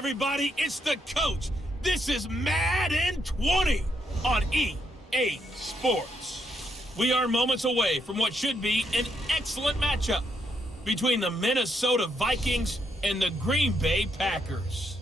everybody, it's the coach. This is Madden 20 on EA Sports. We are moments away from what should be an excellent matchup between the Minnesota Vikings and the Green Bay Packers.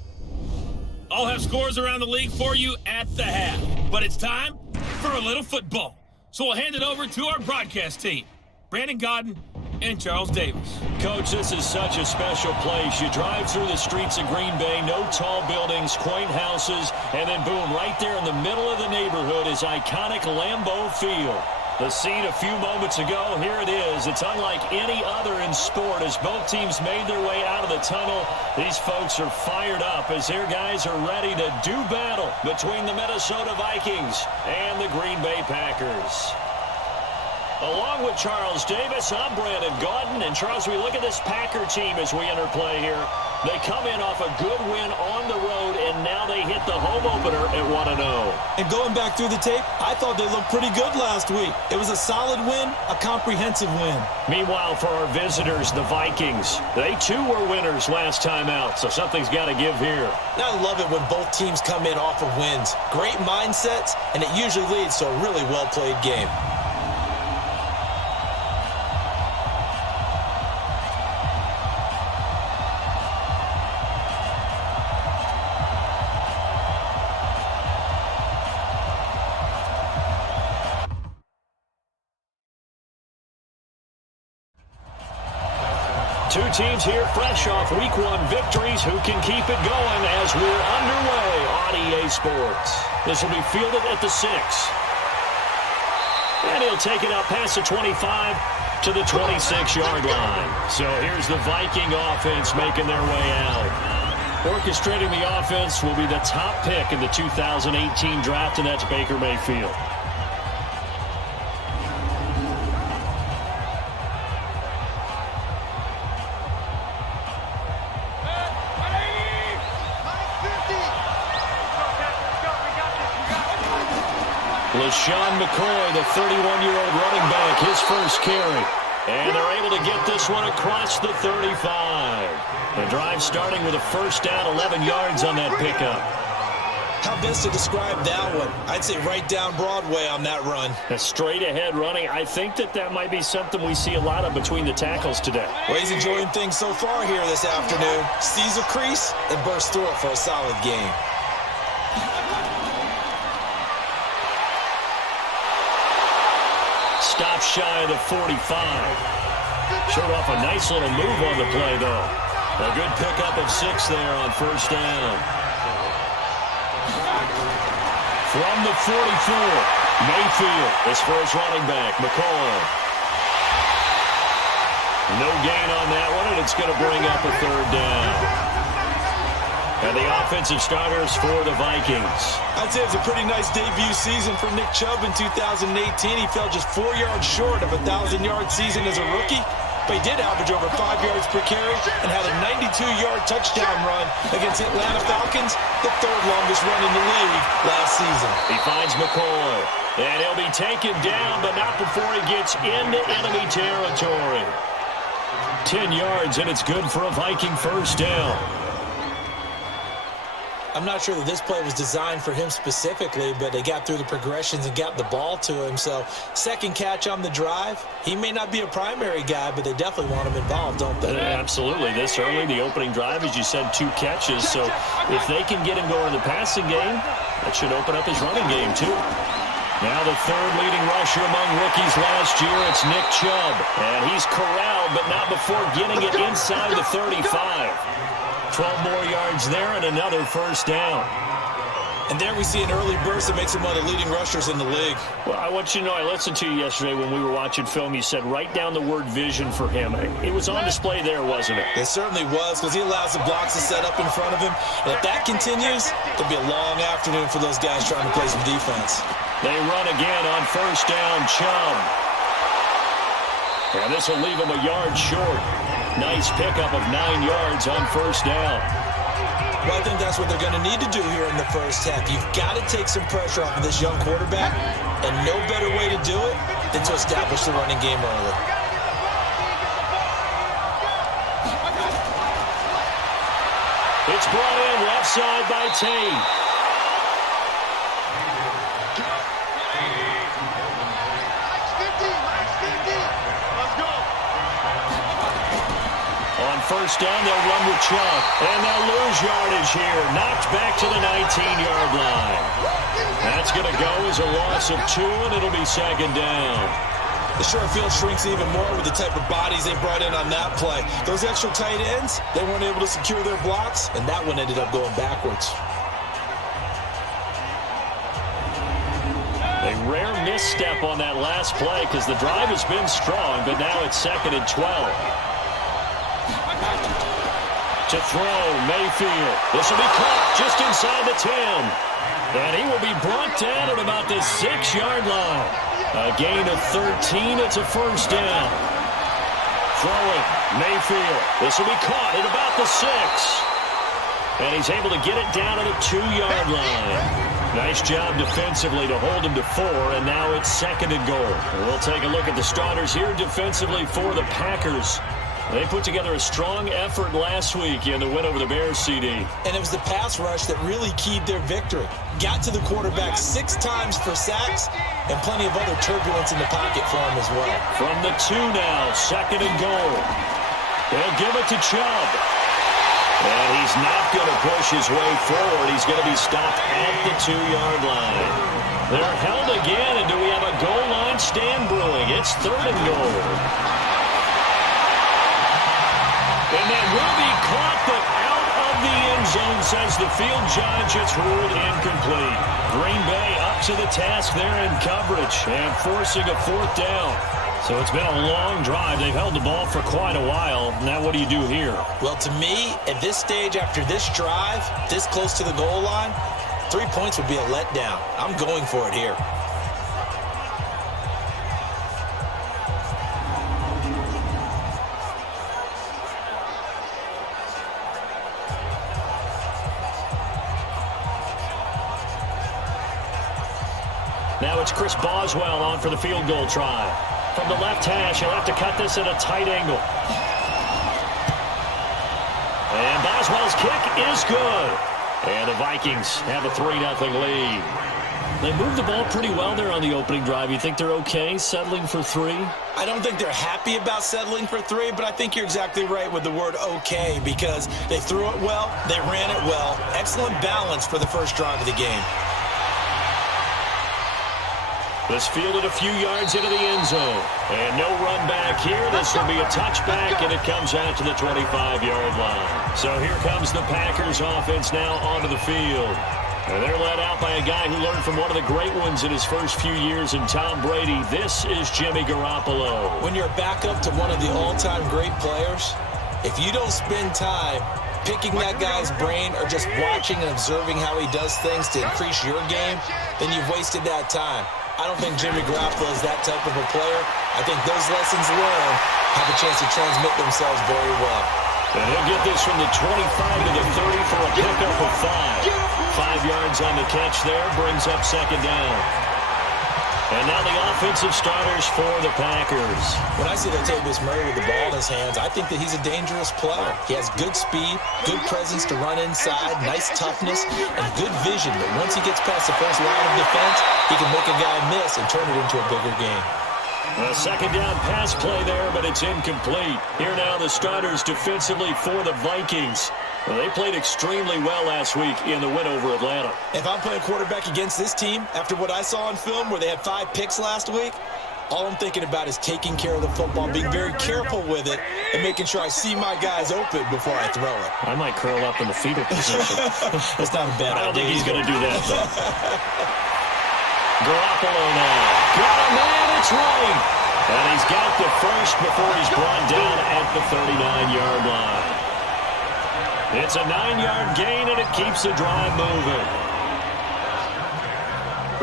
I'll have scores around the league for you at the half, but it's time for a little football. So we'll hand it over to our broadcast team, Brandon Godden and Charles Davis. Coach, this is such a special place. You drive through the streets of Green Bay, no tall buildings, quaint houses, and then boom, right there in the middle of the neighborhood is iconic Lambeau Field. The scene a few moments ago, here it is. It's unlike any other in sport as both teams made their way out of the tunnel. These folks are fired up as their guys are ready to do battle between the Minnesota Vikings and the Green Bay Packers. Along with Charles Davis, I'm Brandon Godden. And Charles, we look at this Packer team as we enter play here. They come in off a good win on the road, and now they hit the home opener at 1-0. And going back through the tape, I thought they looked pretty good last week. It was a solid win, a comprehensive win. Meanwhile, for our visitors, the Vikings, they too were winners last time out, so something's got to give here. I love it when both teams come in off of wins. Great mindsets, and it usually leads to a really well-played game. Two teams here fresh off Week 1 victories who can keep it going as we're underway on EA Sports. This will be fielded at the 6. And he'll take it out past the 25 to the 26-yard line. So here's the Viking offense making their way out. Orchestrating the offense will be the top pick in the 2018 draft, and that's Baker Mayfield. LaShawn McCoy, the 31-year-old running back, his first carry. And they're able to get this one across the 35. The drive starting with a first down, 11 yards on that pickup. How best to describe that one? I'd say right down Broadway on that run. A straight-ahead running. I think that might be something we see a lot of between the tackles today. Well, he's enjoying things so far here this afternoon. Sees a crease and bursts through it for a solid game. Stop shy of the 45. Showed off a nice little move on the play, though. A good pickup of 6 there on first down. From the 44, Mayfield is for his running back, McCoy. No gain on that one, and it's going to bring up a third down. And the offensive starters for the Vikings. I'd say it was a pretty nice debut season for Nick Chubb in 2018. He fell just 4 yards short of a 1,000-yard season as a rookie, but he did average over 5 yards per carry and had a 92-yard touchdown run against Atlanta Falcons, the third longest run in the league last season. He finds McCoy, and he'll be taken down, but not before he gets into enemy territory. 10 yards, and it's good for a Viking first down. I'm not sure that this play was designed for him specifically, but they got through the progressions and got the ball to him. So second catch on the drive. He may not be a primary guy, but they definitely want him involved, don't they? Absolutely. This early, the opening drive, as you said, 2 catches. So if they can get him going in the passing game, that should open up his running game too. Now the third leading rusher among rookies last year, it's Nick Chubb. And he's corralled, but not before getting it inside the 35. 12 more yards there and another first down. And there we see an early burst that makes him one of the leading rushers in the league. Well, I want you to know, I listened to you yesterday when we were watching film. You said write down the word vision for him. It was on display there, wasn't it? It certainly was, because he allows the blocks to set up in front of him. And if that continues, it'll be a long afternoon for those guys trying to play some defense. They run again on first down, Chubb. And this will leave him a yard short. Nice pickup of 9 yards on first down. Well, I think that's what they're going to need to do here in the first half. You've got to take some pressure off of this young quarterback, and no better way to do it than to establish the running game early. It's brought in left side by Tate. On first down, they'll run with Chubb. And they'll lose yardage here. Knocked back to the 19-yard line. That's going to go as a loss of 2, and it'll be second down. The short field shrinks even more with the type of bodies they brought in on that play. Those extra tight ends, they weren't able to secure their blocks, and that one ended up going backwards. A rare misstep on that last play because the drive has been strong, but now it's second and 12. To throw, Mayfield. This will be caught just inside the 10. And he will be brought down at about the 6-yard line. A gain of 13. It's a first down. Throwing, Mayfield. This will be caught at about the 6. And he's able to get it down to the 2-yard line. Nice job defensively to hold him to 4, and now it's second and goal. We'll take a look at the starters here defensively for the Packers. They put together a strong effort last week in the win over the Bears, CD. And it was the pass rush that really keyed their victory. Got to the quarterback 6 times for sacks and plenty of other turbulence in the pocket for him as well. From the 2 now, second and goal. They'll give it to Chubb. And he's not going to push his way forward. He's going to be stopped at the 2-yard line. They're held again, and do we have a goal line stand brewing? It's third and goal. And that will be caught, but out of the end zone, says the field judge. It's ruled incomplete. Green Bay up to the task there in coverage and forcing a 4th down. So it's been a long drive. They've held the ball for quite a while. Now what do you do here? Well, to me, at this stage, after this drive, this close to the goal line, 3 points would be a letdown. I'm going for it here. Now it's Chris Boswell on for the field goal try. From the left hash, he'll have to cut this at a tight angle. And Boswell's kick is good. And the Vikings have a 3-0 lead. They moved the ball pretty well there on the opening drive. You think they're okay settling for 3? I don't think they're happy about settling for 3, but I think you're exactly right with the word okay because they threw it well, they ran it well. Excellent balance for the first drive of the game. This fielded a few yards into the end zone. And no run back here. This will be a touchback, and it comes out to the 25-yard line. So here comes the Packers offense now onto the field. And they're led out by a guy who learned from one of the great ones in his first few years in Tom Brady. This is Jimmy Garoppolo. When you're back up to one of the all-time great players, if you don't spend time picking that guy's brain or just watching and observing how he does things to increase your game, then you've wasted that time. I don't think Jimmy Garoppolo is that type of a player. I think those lessons learned have a chance to transmit themselves very well. And he'll get this from the 25 to the 30 for a pickup of 5. 5 yards on the catch there, brings up second down. And now the offensive starters for the Packers. When I see Latavius Murray with the ball in his hands, I think that he's a dangerous player. He has good speed, good presence to run inside, nice toughness, and good vision. But once he gets past the first line of defense, he can make a guy miss and turn it into a bigger game. A second down pass play there, but it's incomplete. Here now the starters defensively for the Vikings. Well, they played extremely well last week in the win over Atlanta. If I'm playing quarterback against this team, after what I saw on film where they had 5 picks last week, all I'm thinking about is taking care of the football, being very careful with it, and making sure I see my guys open before I throw it. I might curl up in the fetal position. That's not a bad idea. I don't think he's going to do that, though. Garoppolo now. Got a man, it's right. And he's got the first before he's brought down at the 39-yard line. It's a 9-yard gain, and it keeps the drive moving.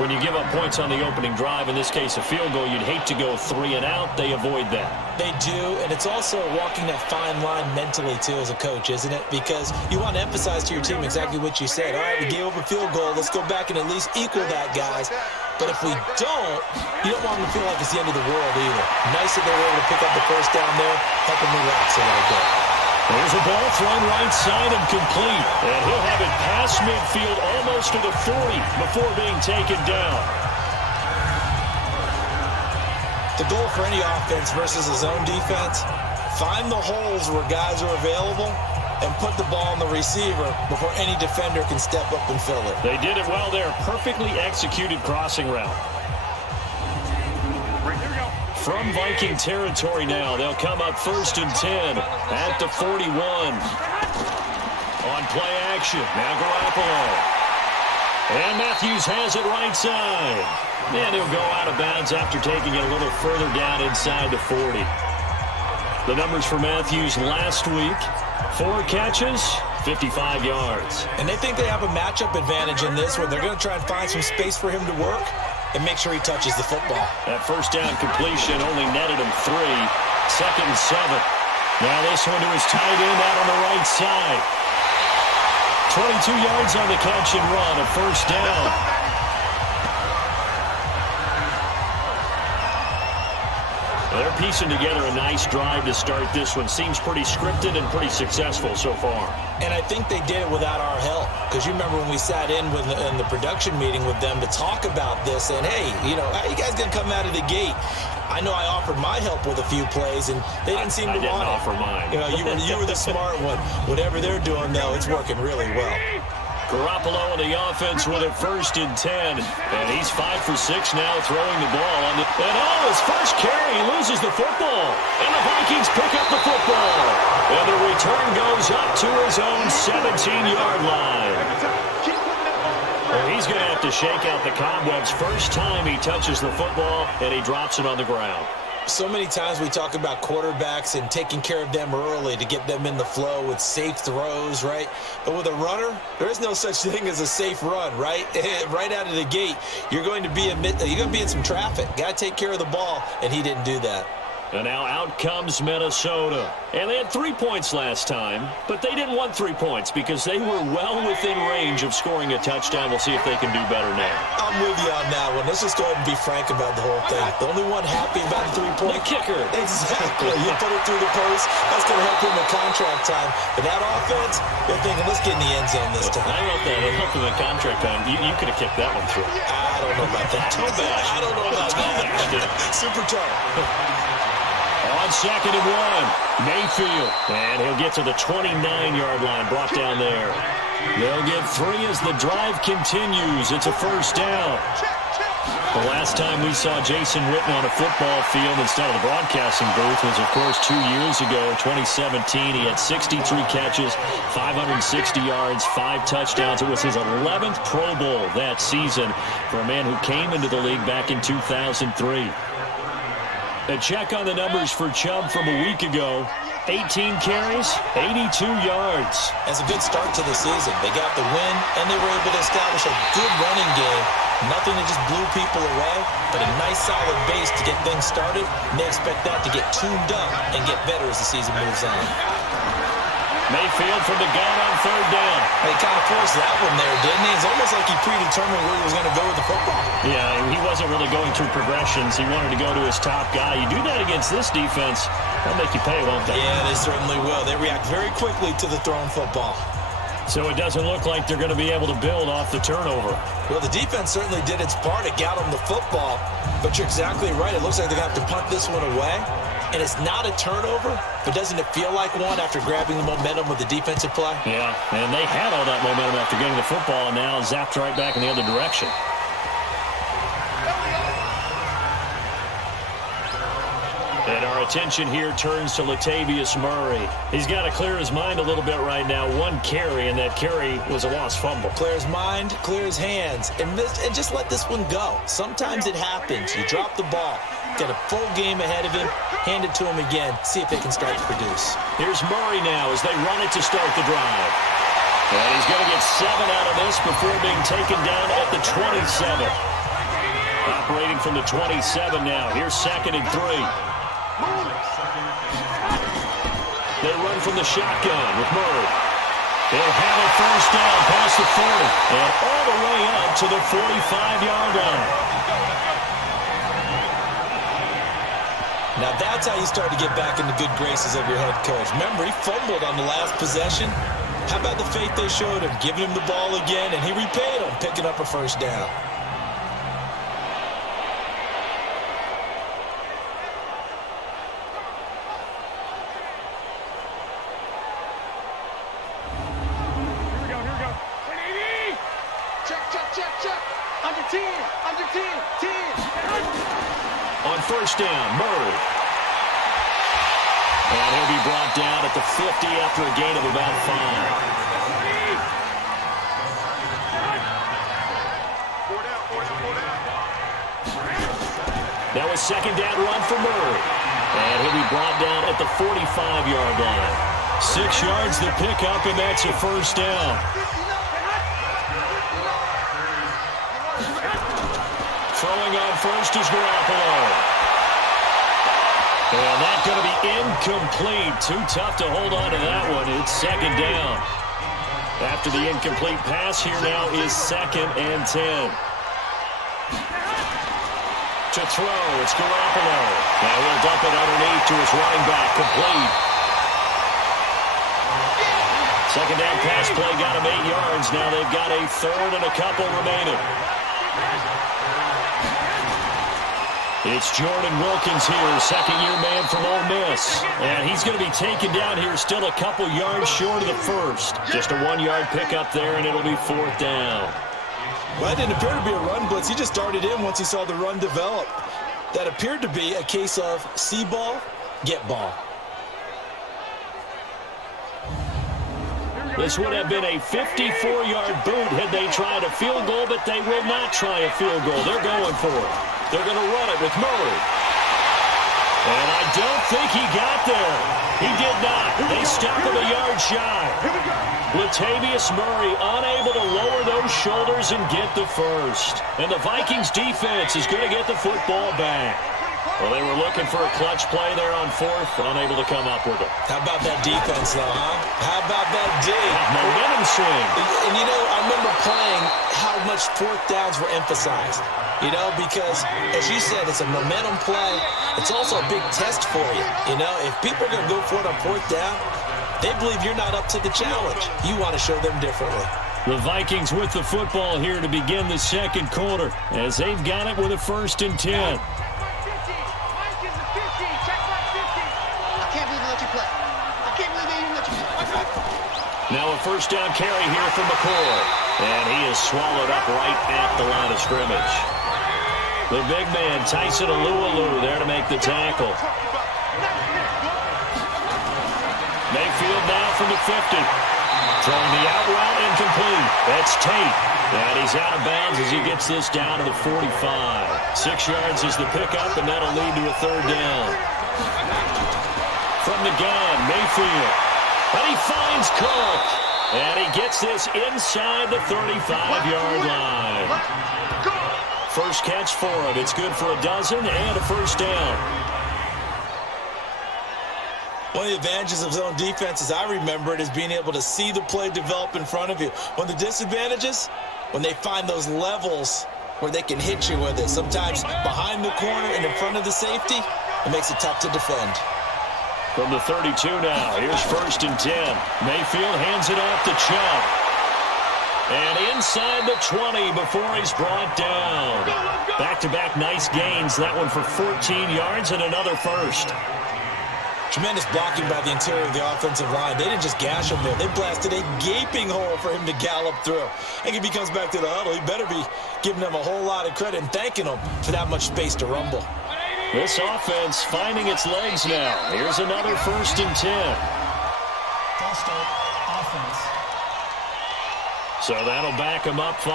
When you give up points on the opening drive, in this case a field goal, you'd hate to go 3 and out. They avoid that. They do, and it's also walking that fine line mentally, too, as a coach, isn't it? Because you want to emphasize to your team exactly what you said. All right, we gave up a field goal. Let's go back and at least equal that, guys. But if we don't, you don't want them to feel like it's the end of the world either. Nice that they were able to pick up the first down there, help them relax a little bit. There's a ball thrown right side and complete. And he'll have it past midfield almost to the 40 before being taken down. The goal for any offense versus a zone defense, find the holes where guys are available and put the ball on the receiver before any defender can step up and fill it. They did it well there. Perfectly executed crossing route. From Viking territory now, they'll come up 1st and 10 at the 41. On play action, now Garoppolo. And Matthews has it right side. And he'll go out of bounds after taking it a little further down inside the 40. The numbers for Matthews last week, 4 catches, 55 yards. And they think they have a matchup advantage in this where they're going to try and find some space for him to work and make sure he touches the football. That first down completion only netted him 3. 2nd and 7. Now this one to his tight end out on the right side. 22 yards on the catch and run, a first down. They're piecing together a nice drive to start this one. Seems pretty scripted and pretty successful so far. And I think they did it without our help. Because you remember when we sat in the production meeting with them to talk about this, and hey, you know, how you guys going to come out of the gate? I know I offered my help with a few plays, and they didn't seem to want it. I didn't offer mine. You know, you were the smart one. Whatever they're doing, though, it's working really well. Garoppolo on the offense with it 1st and 10. And he's 5 for 6 now throwing the ball. And his first carry, he loses the football. And the Vikings pick up the football. And the return goes up to his own 17-yard line. Well, he's going to have to shake out the cobwebs. First time he touches the football, and he drops it on the ground. So many times we talk about quarterbacks and taking care of them early to get them in the flow with safe throws, right? But with a runner, there is no such thing as a safe run, right? Right out of the gate, you're going to be in some traffic. Got to take care of the ball, and he didn't do that. And now out comes Minnesota. And they had 3 points last time, but they didn't want 3 points because they were well within range of scoring a touchdown. We'll see if they can do better now. I'm with you on that one. Let's just go ahead and be frank about the whole thing. The only one happy about the 3-point. The kicker. Exactly. You put it through the post. That's going to help him in contract time. But that offense, they're thinking, let's get in the end zone this time. I wrote that. It helped him in contract time. You could have kicked that one through. I don't know about that. I don't know about that. Super tough. On 2nd and 1, Mayfield. And he'll get to the 29-yard line, brought down there. They'll get 3 as the drive continues. It's a first down. The last time we saw Jason Witten on a football field instead of the broadcasting booth was, of course, 2 years ago, 2017. He had 63 catches, 560 yards, 5 touchdowns. It was his 11th Pro Bowl that season for a man who came into the league back in 2003. A check on the numbers for Chubb from a week ago. 18 carries, 82 yards. That's a good start to the season. They got the win, and they were able to establish a good running game. Nothing that just blew people away, but a nice solid base to get things started. And they expect that to get tuned up and get better as the season moves on. Mayfield from the gun on 3rd down. He kind of forced that one there, didn't he? It's almost like he predetermined where he was going to go with the football. Yeah, he wasn't really going through progressions. He wanted to go to his top guy. You do that against this defense, they'll make you pay, won't they? Yeah, they certainly will. They react very quickly to the thrown football. So it doesn't look like they're going to be able to build off the turnover. Well, the defense certainly did its part. It got them the football. But you're exactly right. It looks like they're going to have to punt this one away. And it's not a turnover, but doesn't it feel like one after grabbing the momentum with the defensive play? Yeah, and they had all that momentum after getting the football, and now zapped right back in the other direction. And our attention here turns to Latavius Murray. He's got to clear his mind a little bit right now. 1 carry, and that carry was a lost fumble. Clear his mind, clear his hands, and just let this one go. Sometimes it happens. You drop the ball. Got a full game ahead of him. Hand it to him again. See if they can start to produce. Here's Murray now as they run it to start the drive. And he's going to get 7 out of this before being taken down at the 27. Operating from the 27 now. Here's 2nd and 3. They run from the shotgun with Murray. They'll have a first down past the 40 and all the way up to the 45-yard line. Now that's how you start to get back in the good graces of your head coach. Remember, he fumbled on the last possession. How about the faith they showed him, giving him the ball again, and he repaid him, picking up a first down. On first down, Murray. And he'll be brought down at the 50 after a gain of about 5. Now a second down run for Murray. And he'll be brought down at the 45-yard line. 6 yards to pick up, and that's a first down. Throwing on first is Garoppolo. And that's going to be incomplete. Too tough to hold on to that one. It's second down. After the incomplete pass, here now is 2nd and 10. To throw, it's Garoppolo. Now he'll dump it underneath to his running back, complete. Second down pass play got him 8 yards. Now they've got a third and a couple remaining. It's Jordan Wilkins here, second-year man from Ole Miss. And he's going to be taken down here, still a couple yards short of the first. Just a 1-yard pickup there, and it'll be 4th down. Well, it didn't appear to be a run blitz. He just darted in once he saw the run develop. That appeared to be a case of see ball, get ball. This would have been a 54-yard boot had they tried a field goal, but they will not try a field goal. They're going for it. They're going to run it with Murray. And I don't think he got there. He did not. They stopped him a yard shy. Latavius Murray unable to lower those shoulders and get the first. And the Vikings defense is going to get the football back. Well, they were looking for a clutch play there on 4th, unable to come up with it. How about that defense, though, huh? How about that D? Momentum swing. And, you know, I remember playing how much 4th downs were emphasized. You know, because, as you said, it's a momentum play. It's also a big test for you. You know, if people are going to go for it on 4th down, they believe you're not up to the challenge. You want to show them differently. The Vikings with the football here to begin the second quarter, as they've got it with a 1st and 10. Now a first down carry here from McCoy. And he is swallowed up right at the line of scrimmage. The big man, Tyson Alualu, there to make the tackle. Mayfield now from the 50. Throwing the out route incomplete. That's Tate. And he's out of bounds as he gets this down to the 45. 6 yards is the pickup, and that'll lead to a 3rd down. From the gun, Mayfield. And he finds Cook. And he gets this inside the 35-yard line. First catch for him. It's good for a dozen and a first down. One of the advantages of zone defense, as I remember it, is being able to see the play develop in front of you. One of the disadvantages, when they find those levels where they can hit you with it. Sometimes behind the corner and in front of the safety, it makes it tough to defend. From the 32 now, here's 1st and 10. Mayfield hands it off to Chubb. And inside the 20 before he's brought down. Back-to-back nice gains. That one for 14 yards and another first. Tremendous blocking by the interior of the offensive line. They didn't just gash him there. They blasted a gaping hole for him to gallop through. And if he comes back to the huddle, he better be giving them a whole lot of credit and thanking them for that much space to rumble. This offense finding its legs now. Here's another 1st and 10. False start, offense. So that'll back him up 5.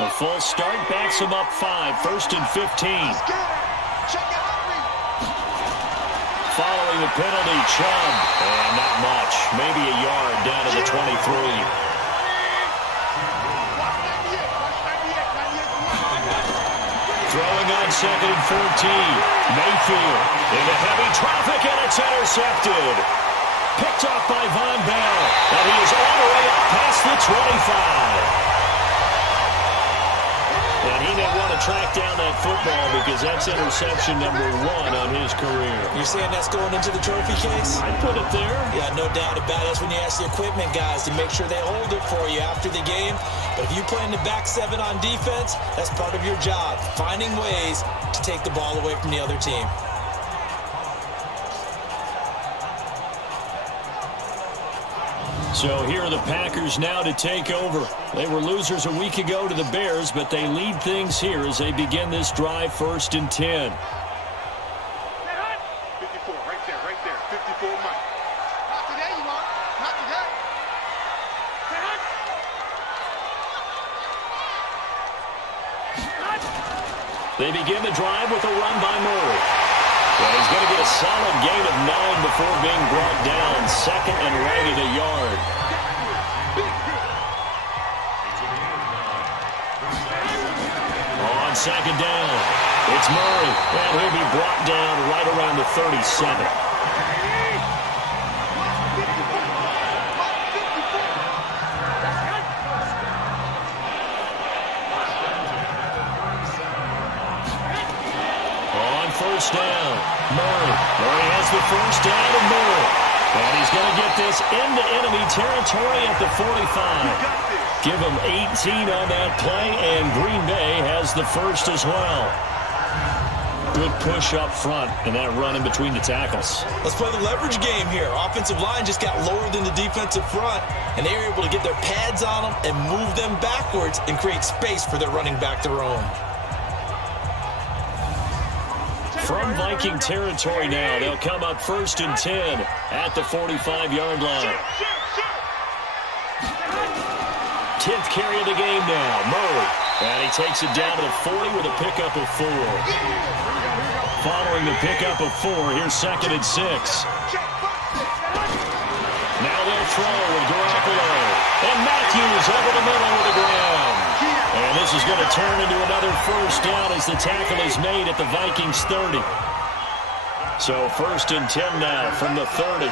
A full start backs him up 5. 1st and 15. Following the penalty, Chubb. And not much. Maybe a yard down to the 23. Throwing on 2nd and 14. Mayfield into heavy traffic, and it's intercepted. Picked off by Von Bell. And he is all the way up past the 25. And he may want to track down that football because that's interception number 1 on his career. You're saying that's going into the trophy case? I'd put it there. Yeah, no doubt about it. That's when you ask the equipment guys to make sure they hold it for you after the game. But if you play in the back 7 on defense, that's part of your job, finding ways to take the ball away from the other team. So here are the Packers now to take over. They were losers a week ago to the Bears, but they lead things here as they begin this drive, 1st and 10. 54, right there, 54, Mike. Not today, you want? Not today. They begin the drive with a run by Murray. And he's going to get a solid gain of 9 before being brought down. 2nd and right at a yard. On 2nd down, it's Murray. And he'll be brought down right around the 37. First down, Murray. Murray has the first down and more. And he's going to get this into enemy territory at the 45. Give him 18 on that play, and Green Bay has the first as well. Good push up front and that run in between the tackles. Let's play the leverage game here. Offensive line just got lower than the defensive front, and they were able to get their pads on them and move them backwards and create space for their running back to roam. From Viking territory now, they'll come up 1st and 10 at the 45-yard line. 10th carry of the game now, Murray. And he takes it down to the 40 with a pickup of 4. Following the pickup of 4, here's 2nd and 6. Now they'll throw with Garoppolo. And Matthews over the middle with the ground. And this is going to turn into another first down as the tackle is made at the Vikings 30. So 1st and 10 now from the 30.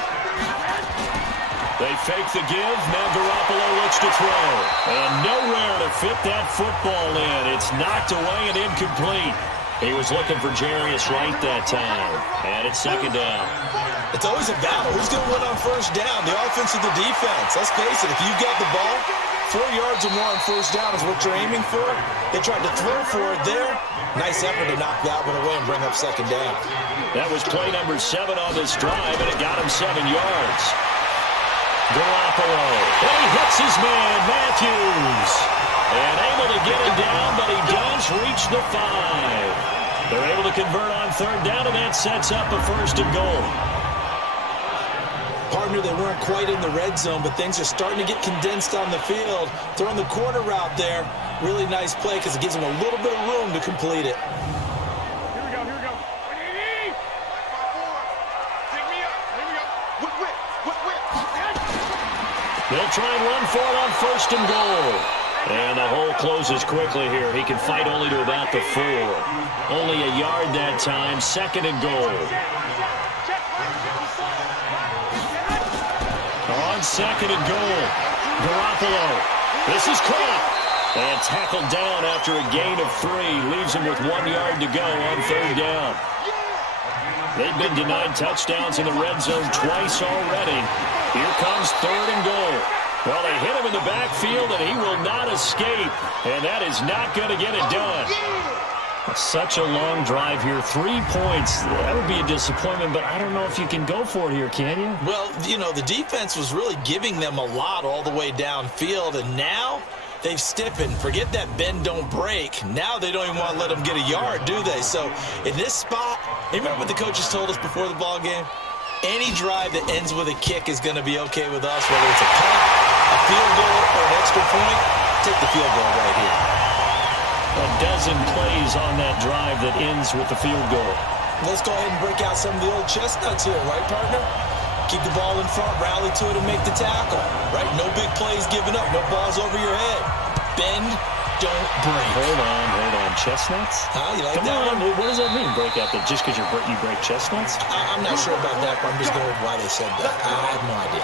They fake the give. Now Garoppolo looks to throw. And nowhere to fit that football in. It's knocked away and incomplete. He was looking for Jarius Wright that time. And it's 2nd down. It's always a battle. Who's going to win on first down? The offense or the defense? Let's face it, if you've got the ball, 4 yards or more on first down is what you're aiming for. They tried to throw for it there. Nice effort to knock that one away and bring up 2nd down. That was play number 7 on this drive, and it got him 7 yards. Garoppolo. And he hits his man, Matthews. And able to get him down, but he does reach the 5. They're able to convert on 3rd down, and that sets up a 1st and goal. Partner, they weren't quite in the red zone, but things are starting to get condensed on the field. Throwing the corner route there, really nice play because it gives them a little bit of room to complete it. Here we go. Take me up. Whip. They'll try and run for it on 1st and goal. And the hole closes quickly here. He can fight only to about the 4. Only a yard that time. 2nd and goal. On 2nd and goal, Garoppolo. This is caught. And tackled down after a gain of 3. Leaves him with 1 yard to go on 3rd down. They've been denied touchdowns in the red zone twice already. Here comes 3rd and goal. Well, they hit him in the backfield, and he will not escape. And that is not going to get it done. Such a long drive here. 3 points. That would be a disappointment, but I don't know if you can go for it here, can you? Well, you know, the defense was really giving them a lot all the way downfield, and now they've stiffened. Forget that bend, don't break. Now they don't even want to let them get a yard, do they? So in this spot, you remember what the coaches told us before the ball game? Any drive that ends with a kick is going to be okay with us, whether it's a punt, a field goal, or an extra point. Take the field goal right here. A dozen plays on that drive that ends with the field goal. Let's go ahead and break out some of the old chestnuts here, right, partner? Keep the ball in front, rally to it, and make the tackle, right? No big plays given up, no balls over your head. Bend, don't break. Hold on. Chestnuts? You like Come that on, one? what does that mean, break out? That just because you break chestnuts? I'm not sure about that, but I'm just going with why they said that. I have no idea.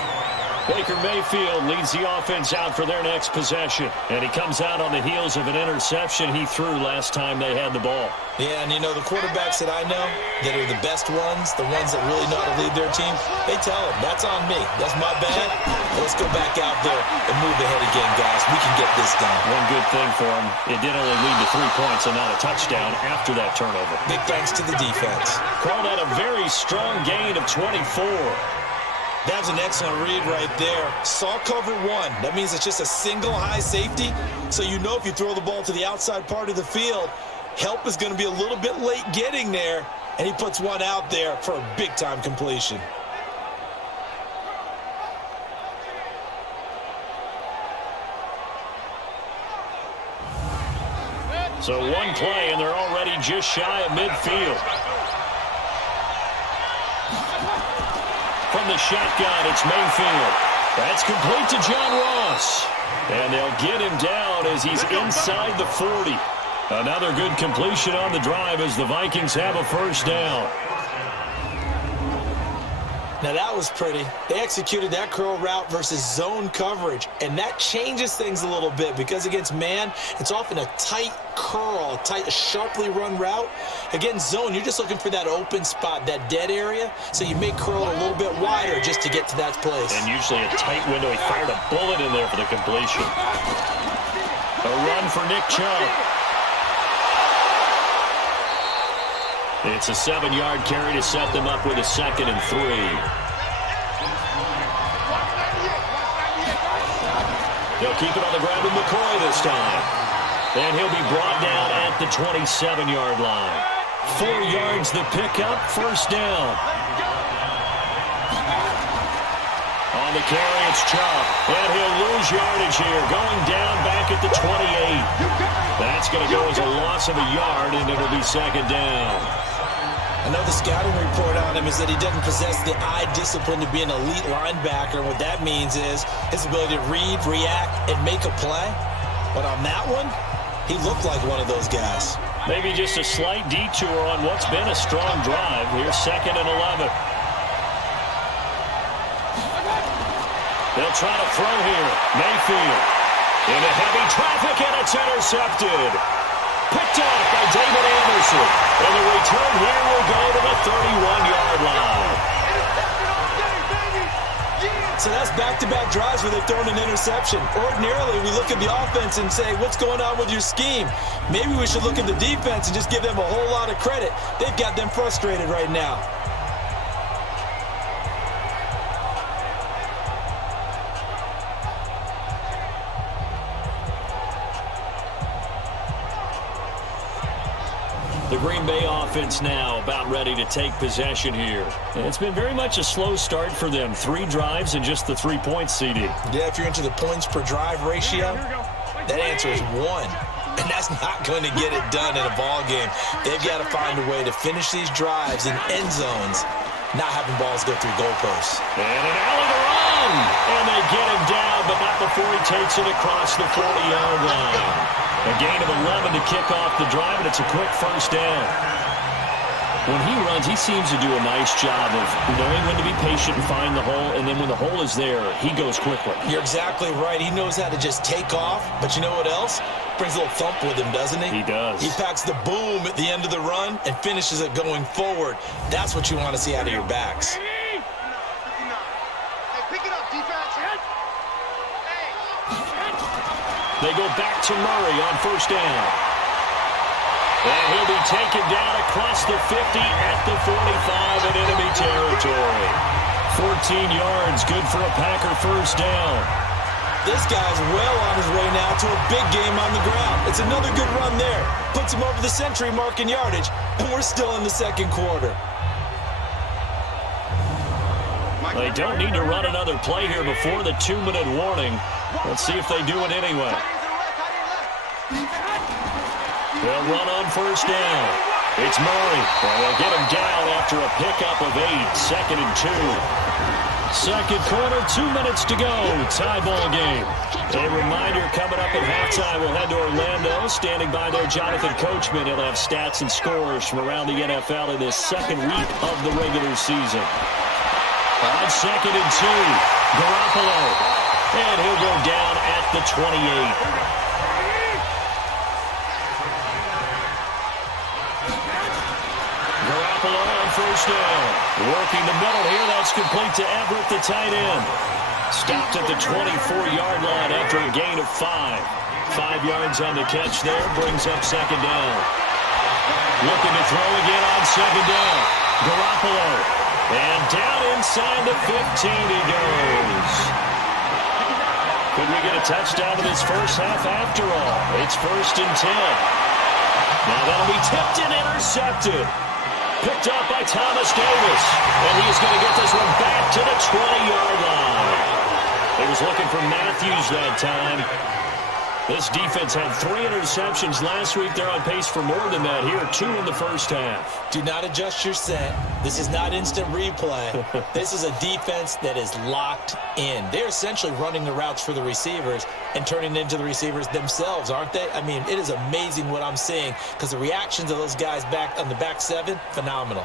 Baker Mayfield leads the offense out for their next possession. And he comes out on the heels of an interception he threw last time they had the ball. Yeah, and you know, the quarterbacks that I know that are the best ones, the ones that really know how to lead their team, they tell them, that's on me. That's my bad. Let's go back out there and move ahead again, guys. We can get this done. One good thing for him, it did only lead to 3 points and not a touchdown after that turnover. Big thanks to the defense. Call that a very strong gain of 24. That was an excellent read right there. Saw cover 1. That means it's just a single high safety. So you know if you throw the ball to the outside part of the field, help is going to be a little bit late getting there. And he puts one out there for a big-time completion. So one play, and they're already just shy of midfield. From the shotgun, it's Mayfield. That's complete to John Ross. And they'll get him down as he's inside the 40. Another good completion on the drive as the Vikings have a first down. Now that was pretty. They executed that curl route versus zone coverage, and that changes things a little bit because against man, it's often a tight curl, a sharply run route. Against zone, you're just looking for that open spot, that dead area, so you may curl it a little bit wider just to get to that place. And usually a tight window. He fired a bullet in there for the completion. A run for Nick Chubb. It's a 7-yard carry to set them up with a 2nd and 3. They'll keep it on the ground with McCoy this time. And he'll be brought down at the 27-yard line. 4 yards the pickup, first down. On the carry, it's Chubb. And he'll lose yardage here, going down back at the 28. That's going to go as a loss of a yard, and it'll be 2nd down. Another scouting report on him is that he doesn't possess the eye discipline to be an elite linebacker. And what that means is his ability to read, react, and make a play. But on that one, he looked like one of those guys. Maybe just a slight detour on what's been a strong drive. Here's 2nd and 11. They'll try to throw here. Mayfield into heavy traffic, and it's intercepted. Picked off by David Anderson. And the return here will go to the 31-yard line. So that's back-to-back drives where they've thrown an interception. Ordinarily, we look at the offense and say, what's going on with your scheme? Maybe we should look at the defense and just give them a whole lot of credit. They've got them frustrated right now. The Green Bay offense now about ready to take possession here. And it's been very much a slow start for them. 3 drives and just the 3 points, CD. Yeah, if you're into the points per drive ratio, that answer is 1. And that's not going to get it done in a ball game. They've got to find a way to finish these drives in end zones, not having balls go through goalposts. And an alley to run. And they get him down, but not before he takes it across the 40-yard line. A gain of 11 to kick off the drive, and it's a quick first down. When he runs, he seems to do a nice job of knowing when to be patient and find the hole, and then when the hole is there, he goes quickly. You're exactly right. He knows how to just take off, but you know what else? Brings a little thump with him, doesn't he? He does. He packs the boom at the end of the run and finishes it going forward. That's what you want to see out of your backs. Hey, pick it up, defense. They go back to Murray on first down. And he'll be taken down across the 50 at the 45 in enemy territory. 14 yards, good for a Packer first down. This guy's well on his way now to a big game on the ground. It's another good run there. Puts him over the century mark in yardage, and we're still in the 2nd quarter. They don't need to run another play here before the 2-minute warning. Let's see if they do it anyway. They'll run on first down. It's Murray. Well, they'll get him down after a pickup of 8. 2nd and 2. 2nd quarter, 2 minutes to go. Tie ball game. A reminder coming up at halftime. We'll head to Orlando. Standing by there, Jonathan Coachman. He'll have stats and scores from around the NFL in this 2nd week of the regular season. On 2nd and 2, Garoppolo. And he'll go down at the 28. On first down. Working the middle here. That's complete to Everett, the tight end. Stopped at the 24-yard line after a gain of 5. 5 yards on the catch there. Brings up 2nd down. Looking to throw again on 2nd down. Garoppolo. And down inside the 15 he goes. Could we get a touchdown in this first half after all? It's 1st and 10. Now that'll be tipped and intercepted. Picked up by Thomas Davis. And he's going to get this one back to the 20-yard line. He was looking for Matthews that time. This defense had 3 interceptions last week. They're on pace for more than that here. 2 in the first half. Do not adjust your set. This is not instant replay. This is a defense that is locked in. They're essentially running the routes for the receivers and turning it into the receivers themselves, aren't they? I mean, it is amazing what I'm seeing because the reactions of those guys back on the back 7, phenomenal.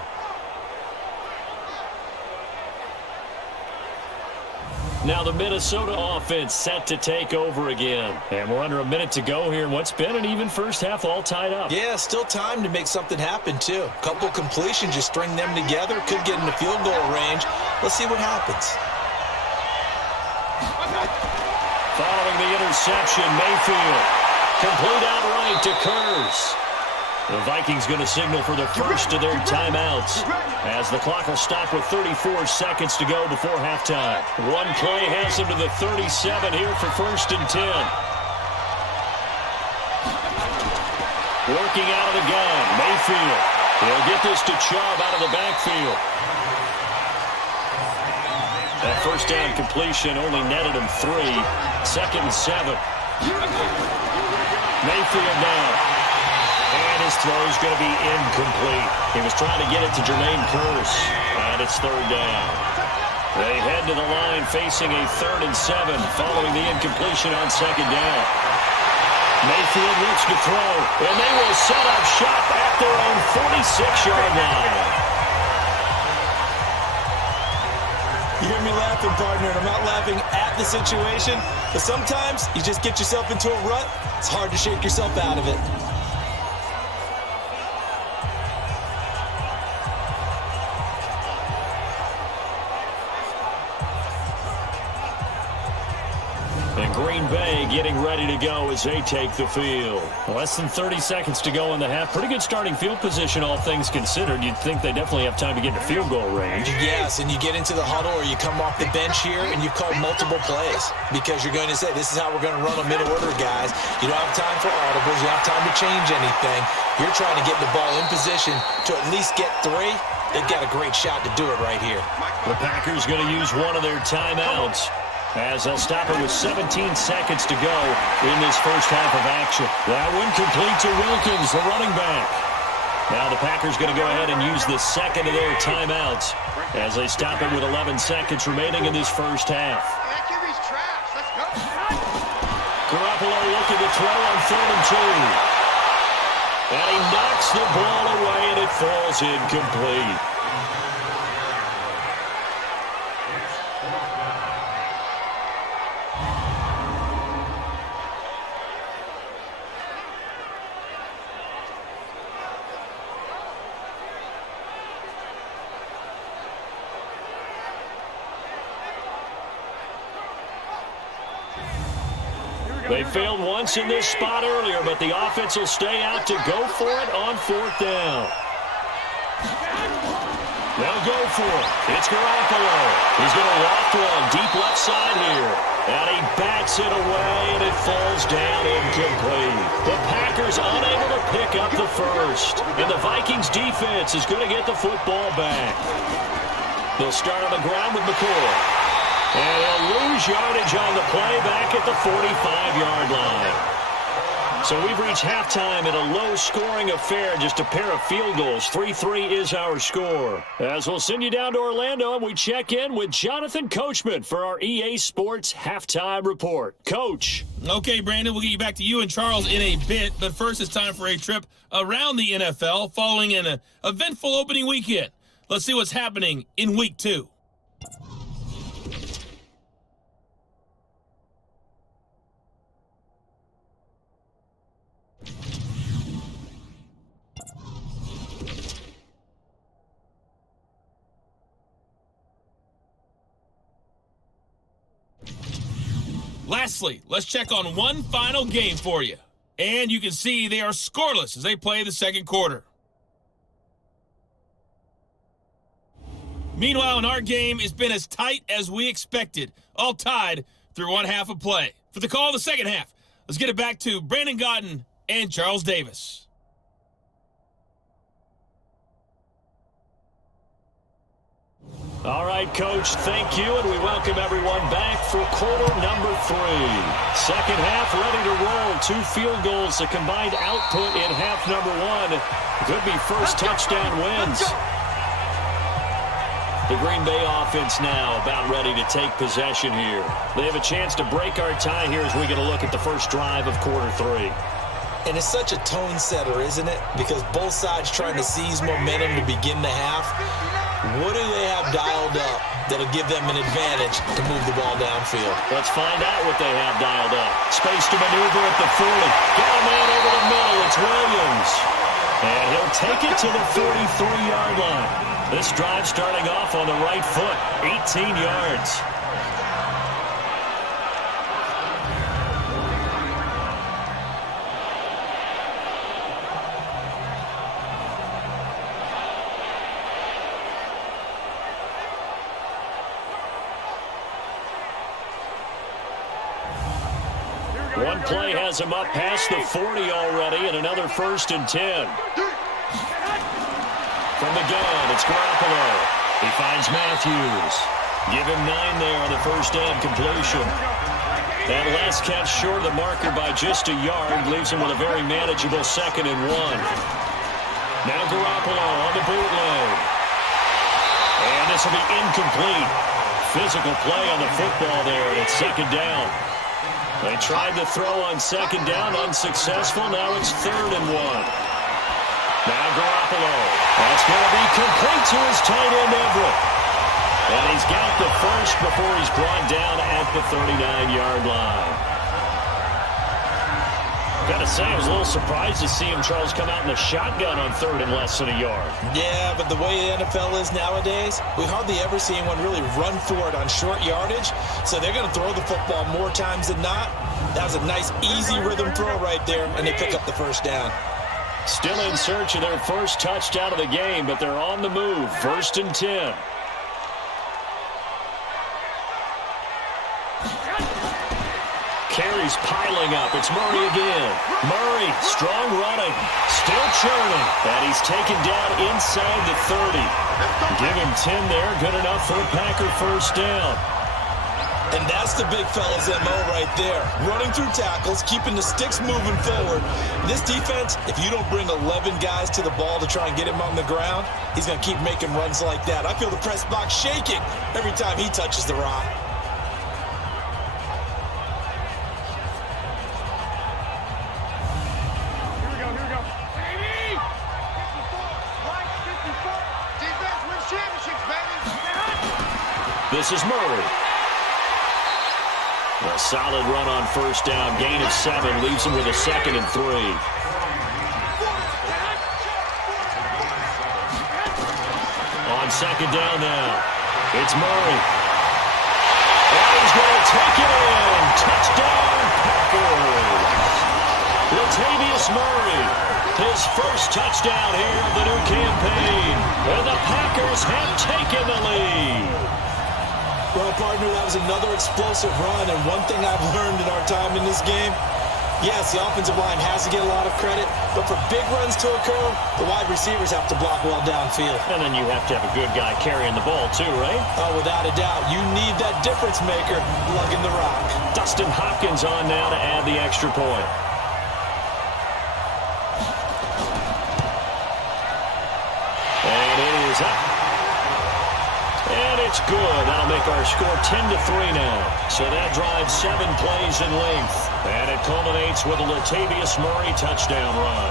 Now the Minnesota offense set to take over again. And we're under a minute to go here in what's been an even first half all tied up. Yeah, still time to make something happen, too. A couple completions, just string them together. Could get in the field goal range. Let's see what happens. Following the interception, Mayfield. Complete outright to Kurz. The Vikings going to signal for the first of their timeouts as the clock will stop with 34 seconds to go before halftime. One play has them to the 37 here for 1st and 10. Working out of the gun, Mayfield. He'll get this to Chubb out of the backfield. That first down completion only netted him 3. 2nd and 7. Mayfield now. And his throw is going to be incomplete. He was trying to get it to Jermaine Kearse. And it's 3rd down. They head to the line facing a 3rd and 7 following the incompletion on 2nd down. Mayfield looks to throw. And they will set up shop at their own 46-yard line. You hear me laughing, partner, and I'm not laughing at the situation. But sometimes you just get yourself into a rut. It's hard to shake yourself out of it. And Green Bay getting ready to go as they take the field. Less than 30 seconds to go in the half. Pretty good starting field position, all things considered. You'd think they definitely have time to get to field goal range. Yes, and you get into the huddle or you come off the bench here and you've called multiple plays because you're going to say, this is how we're going to run them in order, guys. You don't have time for audibles. You don't have time to change anything. You're trying to get the ball in position to at least get 3. They've got a great shot to do it right here. The Packers going to use one of their timeouts as they'll stop it with 17 seconds to go in this first half of action. That one complete to Wilkins, the running back. Now the Packers going to go ahead and use the second of their timeouts as they stop it with 11 seconds remaining in this first half. Garoppolo looking to throw on 3rd and 2. And he knocks the ball away and it falls incomplete. They failed once in this spot earlier, but the offense will stay out to go for it on 4th down. They'll go for it. It's Garoppolo. He's going to loft one deep left side here. And he bats it away, and it falls down incomplete. The Packers unable to pick up the first. And the Vikings defense is going to get the football back. They'll start on the ground with McCoy. And they'll lose yardage on the play back at the 45-yard line. So we've reached halftime in a low-scoring affair, just a pair of field goals. 3-3 is our score. As we'll send you down to Orlando, and we check in with Jonathan Coachman for our EA Sports Halftime Report. Coach. Okay, Brandon, we'll get you back to you and Charles in a bit. But first, it's time for a trip around the NFL following an eventful opening weekend. Let's see what's happening in Week 2. Lastly, let's check on one final game for you. And you can see they are scoreless as they play the second quarter. Meanwhile, in our game, it's been as tight as we expected, all tied through one half of play. For the call of the second half, let's get it back to Brandon Godden and Charles Davis. All right, Coach, thank you, and we welcome everyone back for quarter number 3. Second half ready to roll. 2 field goals, a combined output in half number 1. Could be first touchdown wins. The Green Bay offense now about ready to take possession here. They have a chance to break our tie here as we get a look at the first drive of quarter 3. And it's such a tone setter, isn't it? Because both sides trying to seize momentum to begin the half. What do they have dialed up that'll give them an advantage to move the ball downfield? Let's find out what they have dialed up. Space to maneuver at the 40. Got a man over the middle. It's Williams. And he'll take it to the 43-yard line. This drive starting off on the right foot. 18 yards. One play has him up past the 40 already, and another 1st and 10. From the gun, it's Garoppolo. He finds Matthews. Give him 9 there on the first down completion. That last catch short of the marker by just a yard leaves him with a very manageable 2nd and 1. Now Garoppolo on the bootleg. And this will be incomplete. Physical play on the football there, and it's 2nd down. They tried to throw on 2nd down, unsuccessful. Now it's 3rd and 1. Now Garoppolo. That's going to be complete to his tight end, Everett. And he's got the first before he's brought down at the 39-yard line. Got to say, I was a little surprised to see him, Charles, come out in the shotgun on 3rd and less than a yard. Yeah, but the way the NFL is nowadays, we hardly ever see anyone really run for it on short yardage. So they're going to throw the football more times than not. That was a nice, easy rhythm throw right there, and they pick up the first down. Still in search of their first touchdown of the game, but they're on the move. 1st and 10. Carries piling up. It's Murray again. Murray, strong running. Still churning. And he's taken down inside the 30. Give him 10 there. Good enough for a Packer first down. And that's the big fella's MO right there. Running through tackles, keeping the sticks moving forward. This defense, if you don't bring 11 guys to the ball to try and get him on the ground, he's going to keep making runs like that. I feel the press box shaking every time he touches the rock. This is Murray. A solid run on first down. Gain of 7 leaves him with a 2nd and 3. On 2nd down now. It's Murray. And he's going to take it in. Touchdown, Packers. Latavius Murray. His first touchdown here of the new campaign. And the Packers have taken the lead. Well, partner, that was another explosive run, and one thing I've learned in our time in this game, yes, the offensive line has to get a lot of credit, but for big runs to occur, the wide receivers have to block well downfield. And then you have to have a good guy carrying the ball too, right? Oh, without a doubt. You need that difference maker lugging the rock. Dustin Hopkins on now to add the extra point. And it is up. And it's good. That'll make our score 10-3 now. So that drives 7 plays in length. And it culminates with a Latavius Murray touchdown run.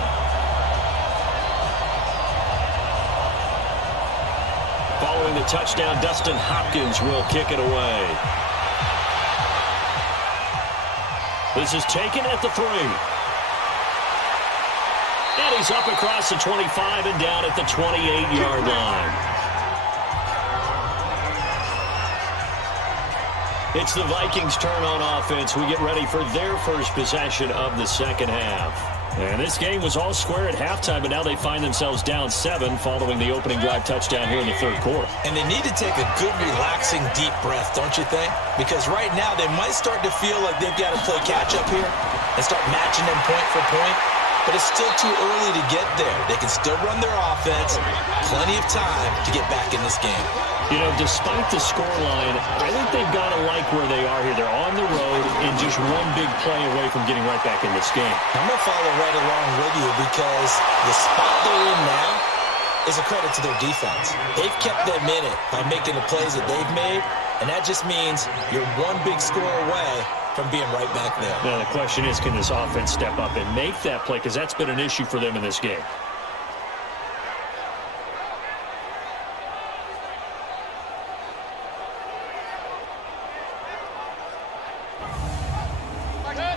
Following the touchdown, Dustin Hopkins will kick it away. This is taken at the 3. And he's up across the 25 and down at the 28-yard line. It's the Vikings' turn on offense. We get ready for their first possession of the second half. And this game was all square at halftime, but now they find themselves down 7 following the opening drive touchdown here in the third quarter. And they need to take a good, relaxing, deep breath, don't you think? Because right now they might start to feel like they've got to play catch-up here and start matching them point for point. But it's still too early to get there. They can still run their offense. Plenty of time to get back in this game. You know, despite the scoreline, I think they've got to like where they are here. They're on the road and just one big play away from getting right back in this game. I'm going to follow right along with you because the spot they're in now is a credit to their defense. They've kept them in it by making the plays that they've made, and that just means you're one big score away from being right back there. Now, the question is, can this offense step up and make that play? Because that's been an issue for them in this game.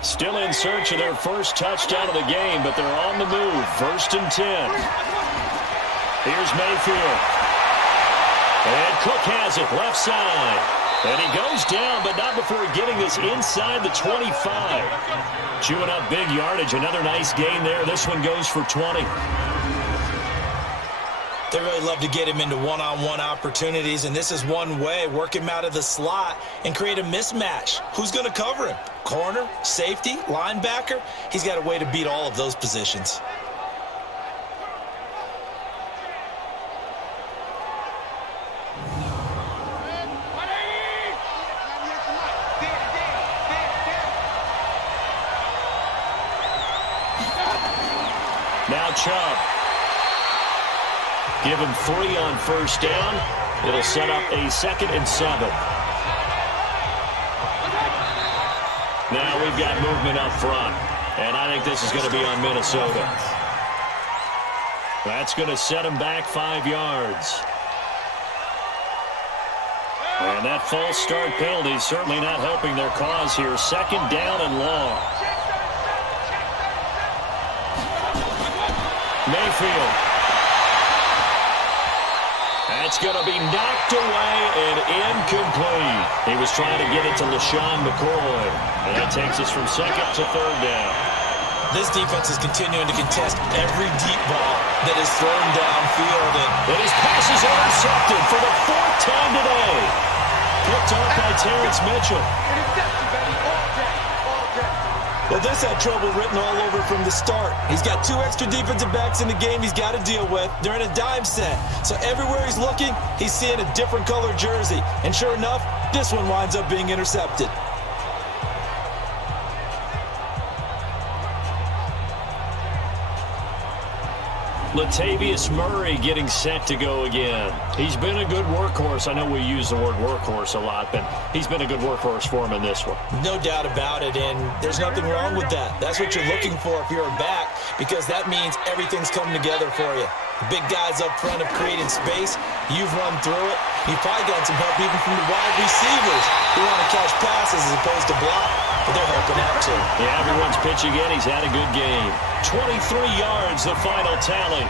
Still in search of their first touchdown of the game, but they're on the move. 1st and 10. Here's Mayfield. And Cook has it, left side. And he goes down, but not before getting this inside the 25. Chewing up big yardage. Another nice gain there. This one goes for 20. They really love to get him into one-on-one opportunities, and this is one way. Work him out of the slot and create a mismatch. Who's going to cover him? Corner, safety, linebacker? He's got a way to beat all of those positions. Now Chubb. Give him 3 on first down. It'll set up a 2nd and 7. Now we've got movement up front. And I think this is going to be on Minnesota. That's going to set him back 5 yards. And that false start penalty is certainly not helping their cause here. 2nd down and long. Mayfield. That's going to be knocked away and incomplete. He was trying to get it to LaShawn McCoy. And that takes us from 2nd to 3rd down. This defense is continuing to contest every deep ball that is thrown downfield. And his pass is intercepted for the 4th time today. Picked up by Terrence Mitchell. Well, this had trouble written all over from the start. He's got 2 extra defensive backs in the game he's got to deal with. They're in a dime set. So everywhere he's looking, he's seeing a different color jersey. And sure enough, this one winds up being intercepted. Latavius Murray getting set to go again. He's been a good workhorse. I know we use the word workhorse a lot, but he's been a good workhorse for him in this one. No doubt about it, and there's nothing wrong with that. That's what you're looking for if you're a back, because that means everything's coming together for you. The big guys up front have created space. You've run through it. You've probably gotten some help even from the wide receivers who want to catch passes as opposed to block, but they're helping out too. Yeah, everyone's pitching in. He's had a good game. 23 yards, the final tally.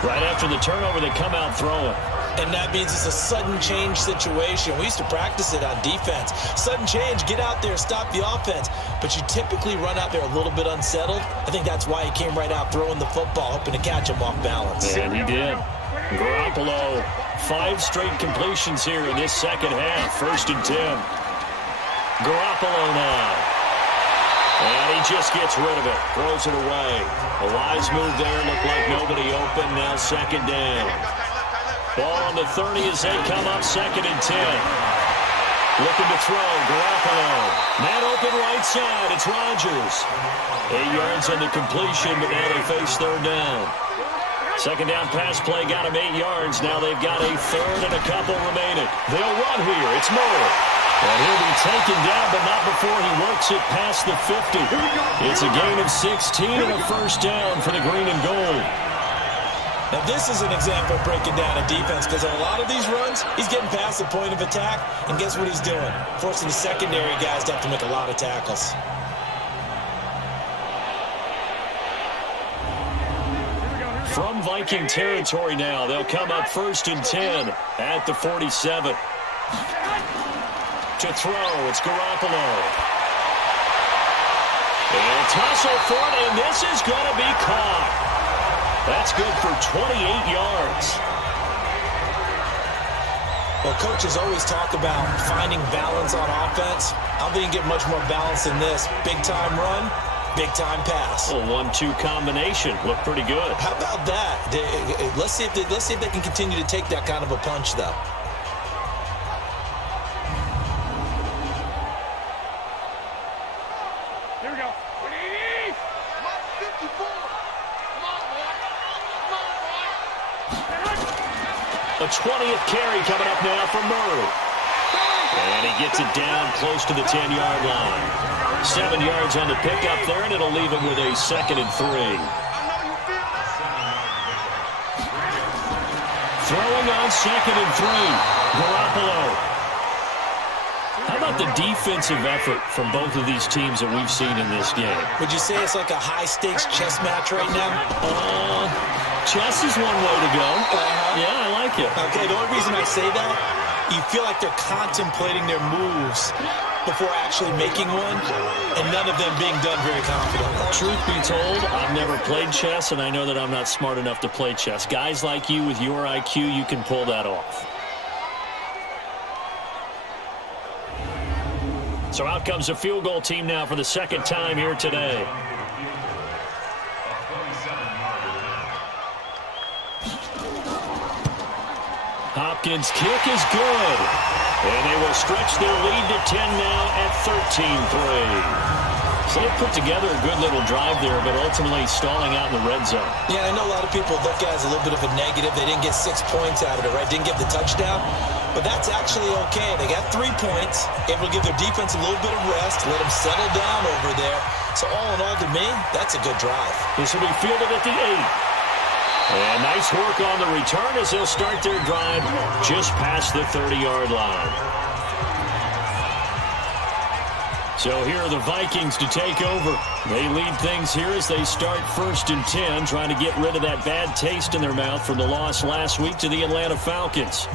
Right after the turnover, they come out throwing. And that means it's a sudden change situation. We used to practice it on defense. Sudden change, get out there, stop the offense. But you typically run out there a little bit unsettled. I think that's why he came right out throwing the football, hoping to catch him off balance. And he did. Garoppolo, 5 straight completions here in this second half. 1st and 10. Garoppolo now. And he just gets rid of it. Throws it away. A wise move there. Looked like nobody open. Now 2nd down. Ball on the 30 as they come up 2nd and 10. Looking to throw. Garoppolo. Man open right side. It's Rodgers. 8 yards on the completion, but now they face 3rd down. 2nd down pass play got him 8 yards. Now they've got a 3rd and a couple remaining. They'll run here. It's Murray. And he'll be taken down, but not before he works it past the 50. It's a gain of 16 and a 1st down for the green and gold. Now this is an example of breaking down a defense, because on a lot of these runs, he's getting past the point of attack, and guess what he's doing? Forcing the secondary guys to have to make a lot of tackles. From Viking territory now, they'll come up 1st and 10 at the 47. To throw, it's Garoppolo. And tussle for it, and this is going to be caught. That's good for 28 yards. Well, coaches always talk about finding balance on offense. I don't think you get much more balance than this. Big-time run, big-time pass. A 1-2 combination. Looked pretty good. How about that? Let's see if they can continue to take that kind of a punch, though. Here we go. 54. Come on, boy. Come on, boy. A 20th carry coming up now for Murray. And he gets it down close to the 10-yard line. 7 yards on the pickup there, and it'll leave him with a 2nd and 3. Throwing on 2nd and 3. Garoppolo. How about the defensive effort from both of these teams that we've seen in this game? Would you say it's like a high-stakes chess match right now? Chess is one way to go. Yeah, I like it. Okay, the only reason I say that, you feel like they're contemplating their moves before actually making one, and none of them being done very confidently. Truth be told, I've never played chess, and I know that I'm not smart enough to play chess. Guys like you with your IQ, you can pull that off. So out comes a field goal team now for the 2nd time here today. Hopkins' kick is good. And they will stretch their lead to 10 now at 13-3. So they put together a good little drive there, but ultimately stalling out in the red zone. Yeah, I know a lot of people look at it as a little bit of a negative. They didn't get 6 points out of it, right? Didn't get the touchdown. But that's actually okay. They got 3 points, able to give their defense a little bit of rest, let them settle down over there. So all in all, to me, that's a good drive. This will be fielded at the 8. And nice work on the return as they'll start their drive just past the 30-yard line. So here are the Vikings to take over. They lead things here as they start 1st and 10, trying to get rid of that bad taste in their mouth from the loss last week to the Atlanta Falcons.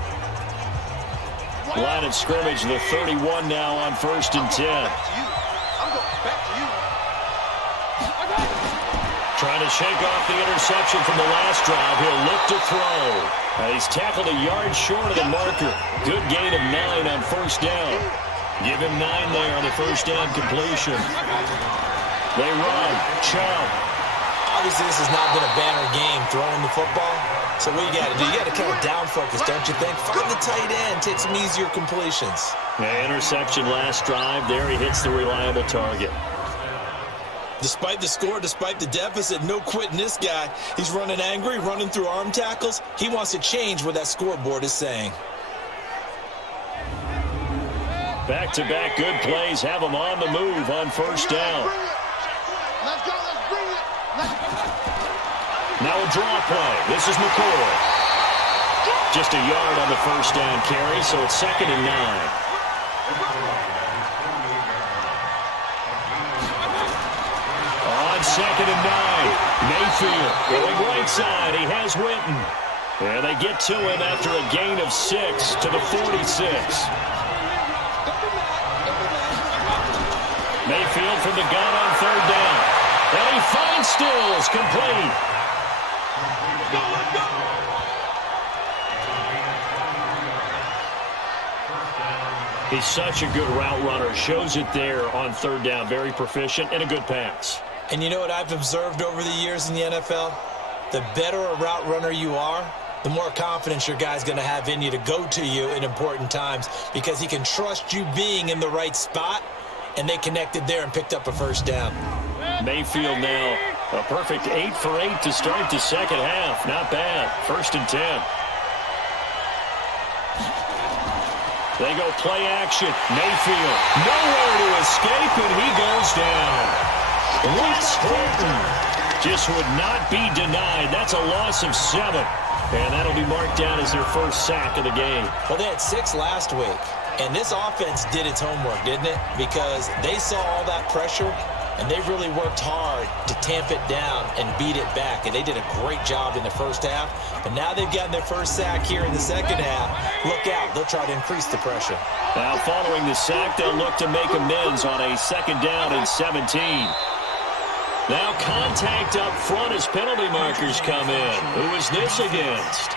Line of scrimmage, the 31 now on 1st and 10. Trying to shake off the interception from the last drive. He'll look to throw. He's tackled a yard short of the marker. Good gain of 9 on 1st down. Give him 9 there on the 1st down completion. They run. Chubb. Obviously, this has not been a banner game throwing the football. So what you got to do? You got to kind of down focus, don't you think? Find the tight end. Take some easier completions. Interception last drive. There he hits the reliable target. Despite the score, despite the deficit, no quitting this guy. He's running angry, running through arm tackles. He wants to change what that scoreboard is saying. Back-to-back good plays have him on the move on 1st down. Let's go, let's bring it. Now a draw play. This is McCoy. Just a yard on the 1st down carry, so it's 2nd and 9. On 2nd and 9, Mayfield going right side. He has Witten. And they get to him after a gain of 6 to the 46. Mayfield from the gun on 3rd down. And he finds Stills, complete. He's such a good route runner. Shows it there on 3rd down. Very proficient and a good pass. And you know what I've observed over the years in the NFL? The better a route runner you are, the more confidence your guy's going to have in you to go to you in important times because he can trust you being in the right spot, and they connected there and picked up a 1st down. Mayfield now a perfect 8 for 8 to start the 2nd half. Not bad. 1st and 10. They go play action. Mayfield nowhere to escape, and he goes down. Wes Horton just would not be denied. That's a loss of 7. And that'll be marked down as their 1st sack of the game. Well, they had 6 last week. And this offense did its homework, didn't it? Because they saw all that pressure, and they've really worked hard to tamp it down and beat it back, and they did a great job in the first half, but now they've gotten their first sack here in the second half. Look out, they'll try to increase the pressure. Now following the sack, they'll look to make amends on a 2nd down and 17. Now contact up front as penalty markers come in. Who is this against?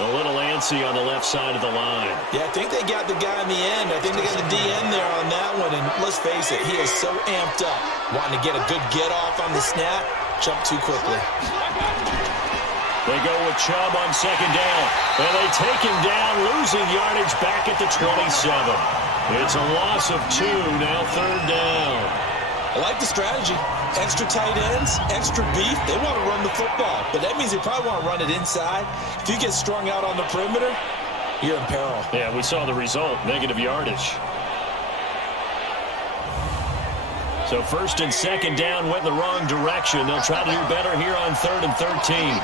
A little antsy on the left side of the line. Yeah, I think they got the guy in the end. I think they got the DN there on that one. And let's face it, he is so amped up, wanting to get a good get off on the snap, jump too quickly. They go with Chubb on 2nd down. And they take him down, losing yardage back at the 27. It's a loss of 2, now 3rd down. I like the strategy. Extra tight ends, extra beef. They want to run the football, but that means they probably want to run it inside. If you get strung out on the perimeter, you're in peril. Yeah, we saw the result, negative yardage. So 1st and 2nd down went the wrong direction. They'll try to do better here on 3rd and 13.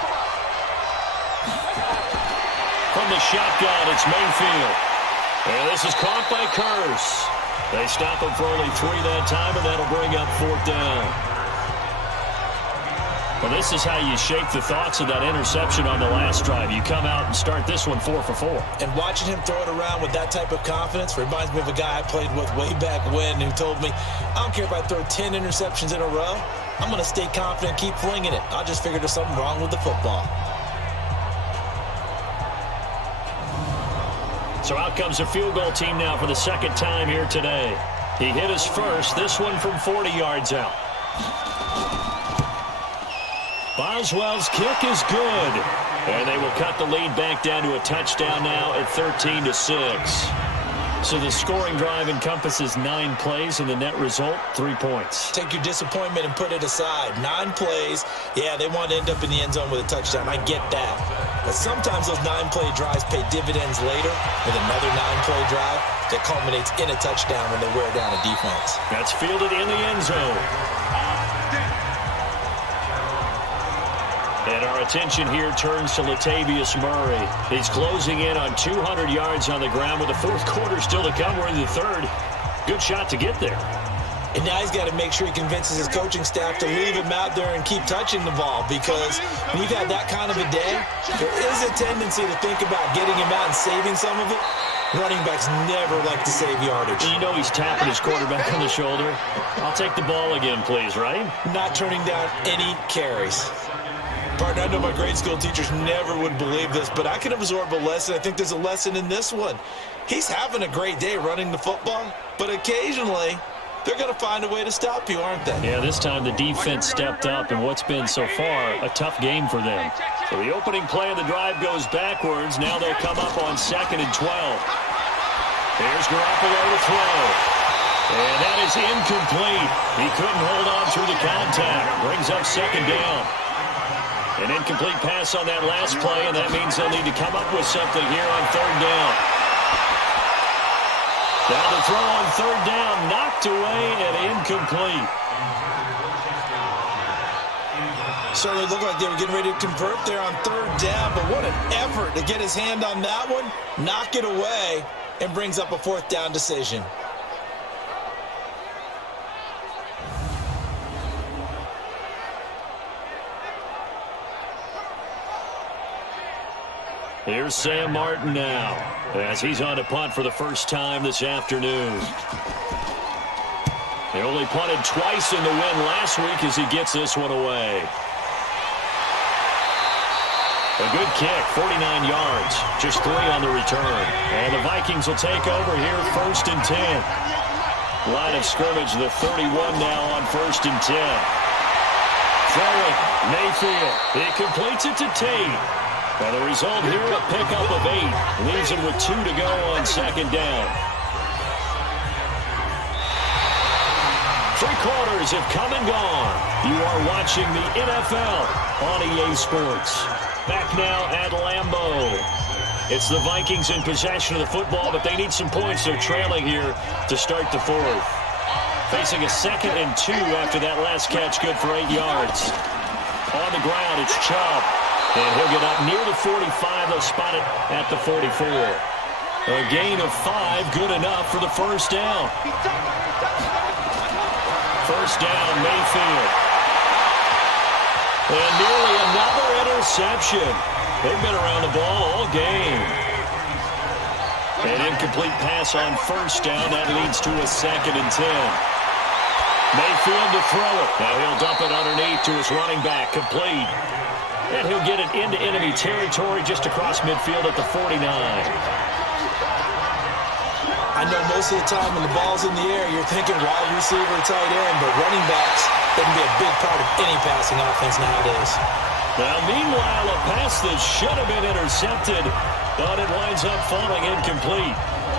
From the shotgun, it's Mayfield. And this is caught by Curse. They stop him for only 3 that time, and that'll bring up 4th down. Well, this is how you shake the thoughts of that interception on the last drive. You come out and start this one 4 for 4. And watching him throw it around with that type of confidence reminds me of a guy I played with way back when who told me, I don't care if I throw 10 interceptions in a row. I'm going to stay confident, keep flinging it. I just figured there's something wrong with the football. So out comes a field goal team now for the 2nd time here today. He hit his first, this one from 40 yards out. Boswell's kick is good. And they will cut the lead back down to a touchdown now at 13-6. So the scoring drive encompasses 9 plays, and the net result, 3 points. Take your disappointment and put it aside. 9 plays. Yeah, they want to end up in the end zone with a touchdown. I get that. But sometimes those 9-play drives pay dividends later with another 9-play drive that culminates in a touchdown when they wear down a defense. That's fielded in the end zone. And our attention here turns to Latavius Murray. He's closing in on 200 yards on the ground with the 4th quarter still to come. We're in the 3rd. Good shot to get there. And now he's got to make sure he convinces his coaching staff to leave him out there and keep touching the ball, because when you've had that kind of a day, there is a tendency to think about getting him out and saving some of it. Running backs never like to save yardage. You know he's tapping his quarterback on the shoulder. I'll take the ball again, please, right? Not turning down any carries. Partner, I know my grade school teachers never would believe this, but I can absorb a lesson. I think there's a lesson in this one. He's having a great day running the football, but occasionally they're going to find a way to stop you, aren't they? Yeah, this time the defense stepped up in what's been so far a tough game for them. So the opening play of the drive goes backwards. Now they'll come up on 2nd and 12. Here's Garoppolo to throw. And that is incomplete. He couldn't hold on through the contact. Brings up 2nd down. An incomplete pass on that last play, and that means they'll need to come up with something here on 3rd down. Down to throw on 3rd down, knocked away and incomplete. Certainly looked like they were getting ready to convert there on 3rd down, but what an effort to get his hand on that one, knock it away, and brings up a 4th down decision. Here's Sam Martin now, as he's on to punt for the first time this afternoon. They only punted twice in the win last week as he gets this one away. A good kick, 49 yards, just 3 on the return. And the Vikings will take over here, 1st and 10. Line of scrimmage, the 31 now on 1st and 10. Throwing, Mayfield. He completes it to Tate. And the result here, a pickup of 8. Leaves him with 2 to go on 2nd down. 3 quarters have come and gone. You are watching the NFL on EA Sports. Back now at Lambeau. It's the Vikings in possession of the football, but they need some points. They're trailing here to start the 4th. Facing a 2nd and 2 after that last catch, good for 8 yards. On the ground, it's Chubb. And he'll get up near the 45. They'll spot it at the 44. A gain of 5, good enough for the first down. First down, Mayfield. And nearly another interception. They've been around the ball all game. An incomplete pass on first down. That leads to a 2nd and 10. Mayfield to throw it. Now he'll dump it underneath to his running back. Complete. And he'll get it into enemy territory just across midfield at the 49. I know most of the time when the ball's in the air, you're thinking wide receiver, tight end, but running backs, they can be a big part of any passing offense nowadays. Now, meanwhile, a pass that should have been intercepted, but it winds up falling incomplete.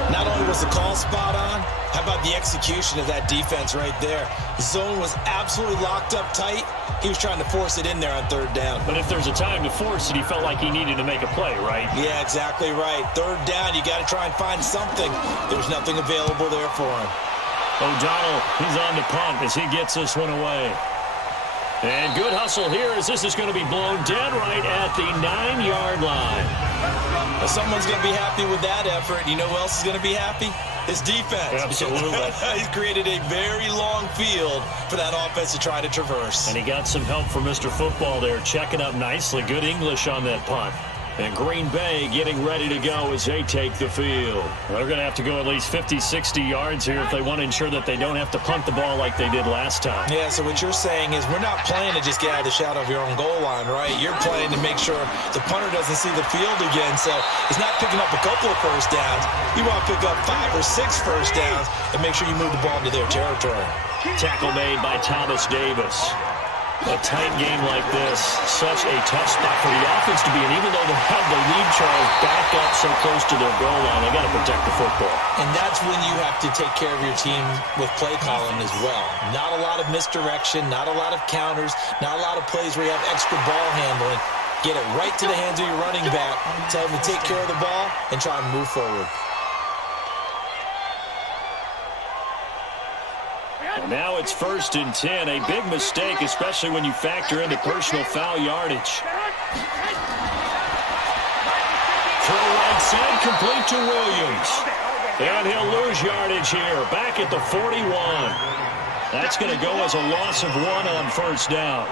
Not only was the call spot on, how about the execution of that defense right there? The zone was absolutely locked up tight. He was trying to force it in there on 3rd down. But if there's a time to force it, he felt like he needed to make a play, right? Yeah, exactly right. 3rd down, you got to try and find something. There was nothing available there for him. O'Donnell, he's on the punt as he gets this one away. And good hustle here as this is going to be blown dead right at the 9-yard line. Well, someone's going to be happy with that effort. You know who else is going to be happy? His defense. Absolutely. He's created a very long field for that offense to try to traverse. And he got some help from Mr. Football there, checking up nicely. Good English on that punt. And Green Bay getting ready to go as they take the field. They're going to have to go at least 50, 60 yards here if they want to ensure that they don't have to punt the ball like they did last time. Yeah, so what you're saying is we're not playing to just get out of the shadow of your own goal line, right? You're playing to make sure the punter doesn't see the field again. So it's not picking up a couple of first downs. You want to pick up 5 or 6 first downs and make sure you move the ball into their territory. Tackle made by Thomas Davis. A tight game like this, such a tough spot for the offense to be in. Even though they have the lead, Charles, back up so close to their goal line, they got to protect the football. And that's when you have to take care of your team with play calling as well. Not a lot of misdirection, not a lot of counters, not a lot of plays where you have extra ball handling. Get it right to the hands of your running back, tell him to take care of the ball, and try and move forward. And now it's 1st and 10. A big mistake, especially when you factor in the personal foul yardage. Throw right side, complete to Williams. And he'll lose yardage here, back at the 41. That's going to go as a loss of 1 on first down.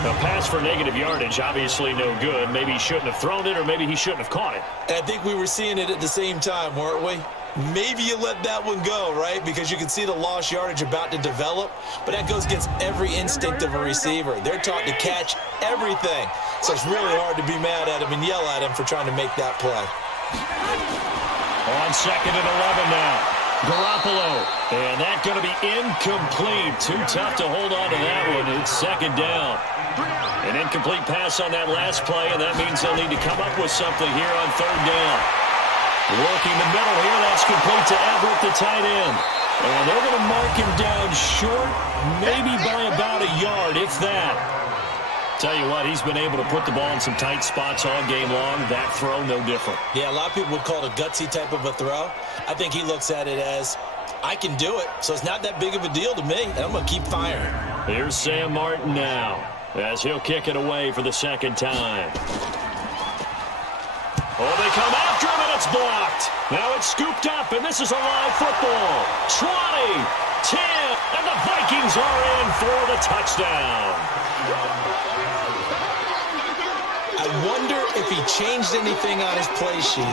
A pass for negative yardage, obviously no good. Maybe he shouldn't have thrown it, or maybe he shouldn't have caught it. And I think we were seeing it at the same time, weren't we? Maybe you let that one go, right? Because you can see the lost yardage about to develop, but that goes against every instinct of a receiver. They're taught to catch everything. So it's really hard to be mad at him and yell at him for trying to make that play. On 2nd and 11 now. Garoppolo. And that's going to be incomplete. Too tough to hold on to that one. It's 2nd down. An incomplete pass on that last play, and that means they'll need to come up with something here on 3rd down. Working the middle here, that's complete to Everett, the tight end. And they're going to mark him down short, maybe by about a yard, if that. Tell you what, he's been able to put the ball in some tight spots all game long. That throw, no different. Yeah, a lot of people would call it a gutsy type of a throw. I think he looks at it as, I can do it, so it's not that big of a deal to me, and I'm going to keep firing. Here's Sam Martin now, as he'll kick it away for the 2nd time. Oh, they come after him, and it's blocked. Now it's scooped up, and this is a live football. 20, 10, and the Vikings are in for the touchdown. I wonder if he changed anything on his play sheet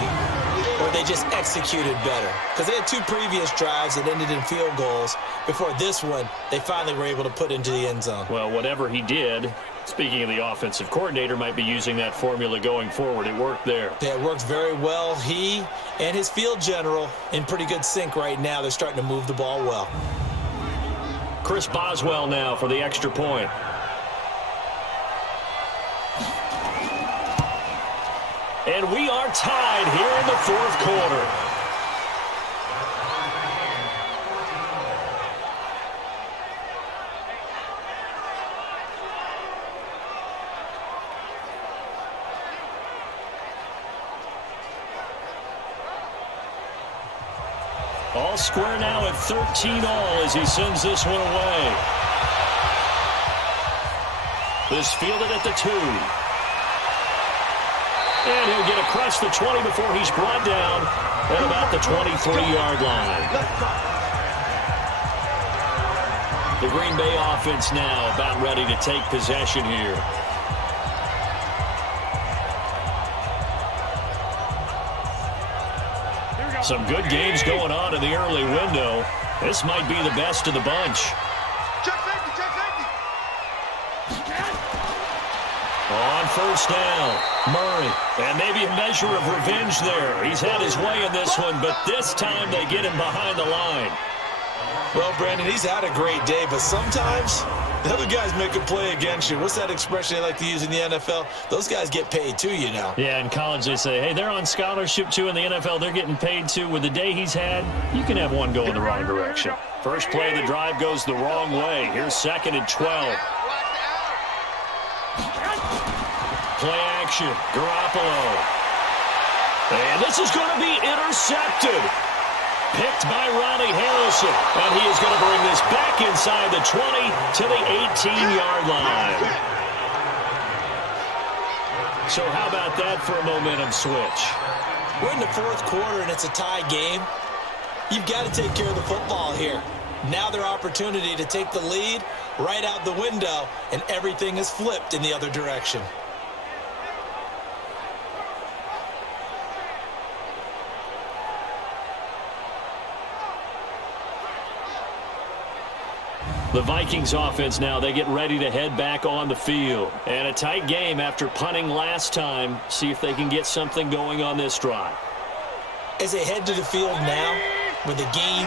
or they just executed better. Because they had 2 previous drives that ended in field goals. Before this one, they finally were able to put into the end zone. Well, whatever he did, speaking of the offensive coordinator, might be using that formula going forward. It worked there. Yeah, it worked very well. He and his field general in pretty good sync right now. They're starting to move the ball well. Chris Boswell now for the extra point. And we are tied here in the 4th quarter. All square now at 13 all as he sends this one away. This fielded at the 2. And he'll get across the 20 before he's brought down at about the 23-yard line. The Green Bay offense now about ready to take possession here. Some good games going on in the early window. This might be the best of the bunch. Check safety, check safety. On first down, Murray. And maybe a measure of revenge there. He's had his way in this one, but this time they get him behind the line. Well, Brandon, he's had a great day, but sometimes the other guys make a play against you. What's that expression they like to use in the NFL? Those guys get paid too, you know. Yeah, in college they say, hey, they're on scholarship too. In the NFL, they're getting paid too. With the day he's had, you can have one go in the wrong direction. First play of the drive goes the wrong way. Here's 2nd and 12. Play action, Garoppolo. And this is going to be intercepted. Picked by Ronnie Harrison. And he is going to bring this back inside the 20 to the 18-yard line. So how about that for a momentum switch? We're in the 4th quarter, and it's a tie game. You've got to take care of the football here. Now their opportunity to take the lead right out the window, and everything is flipped in the other direction. The Vikings offense now, they get ready to head back on the field. And a tight game after punting last time. See if they can get something going on this drive. As they head to the field now, with the game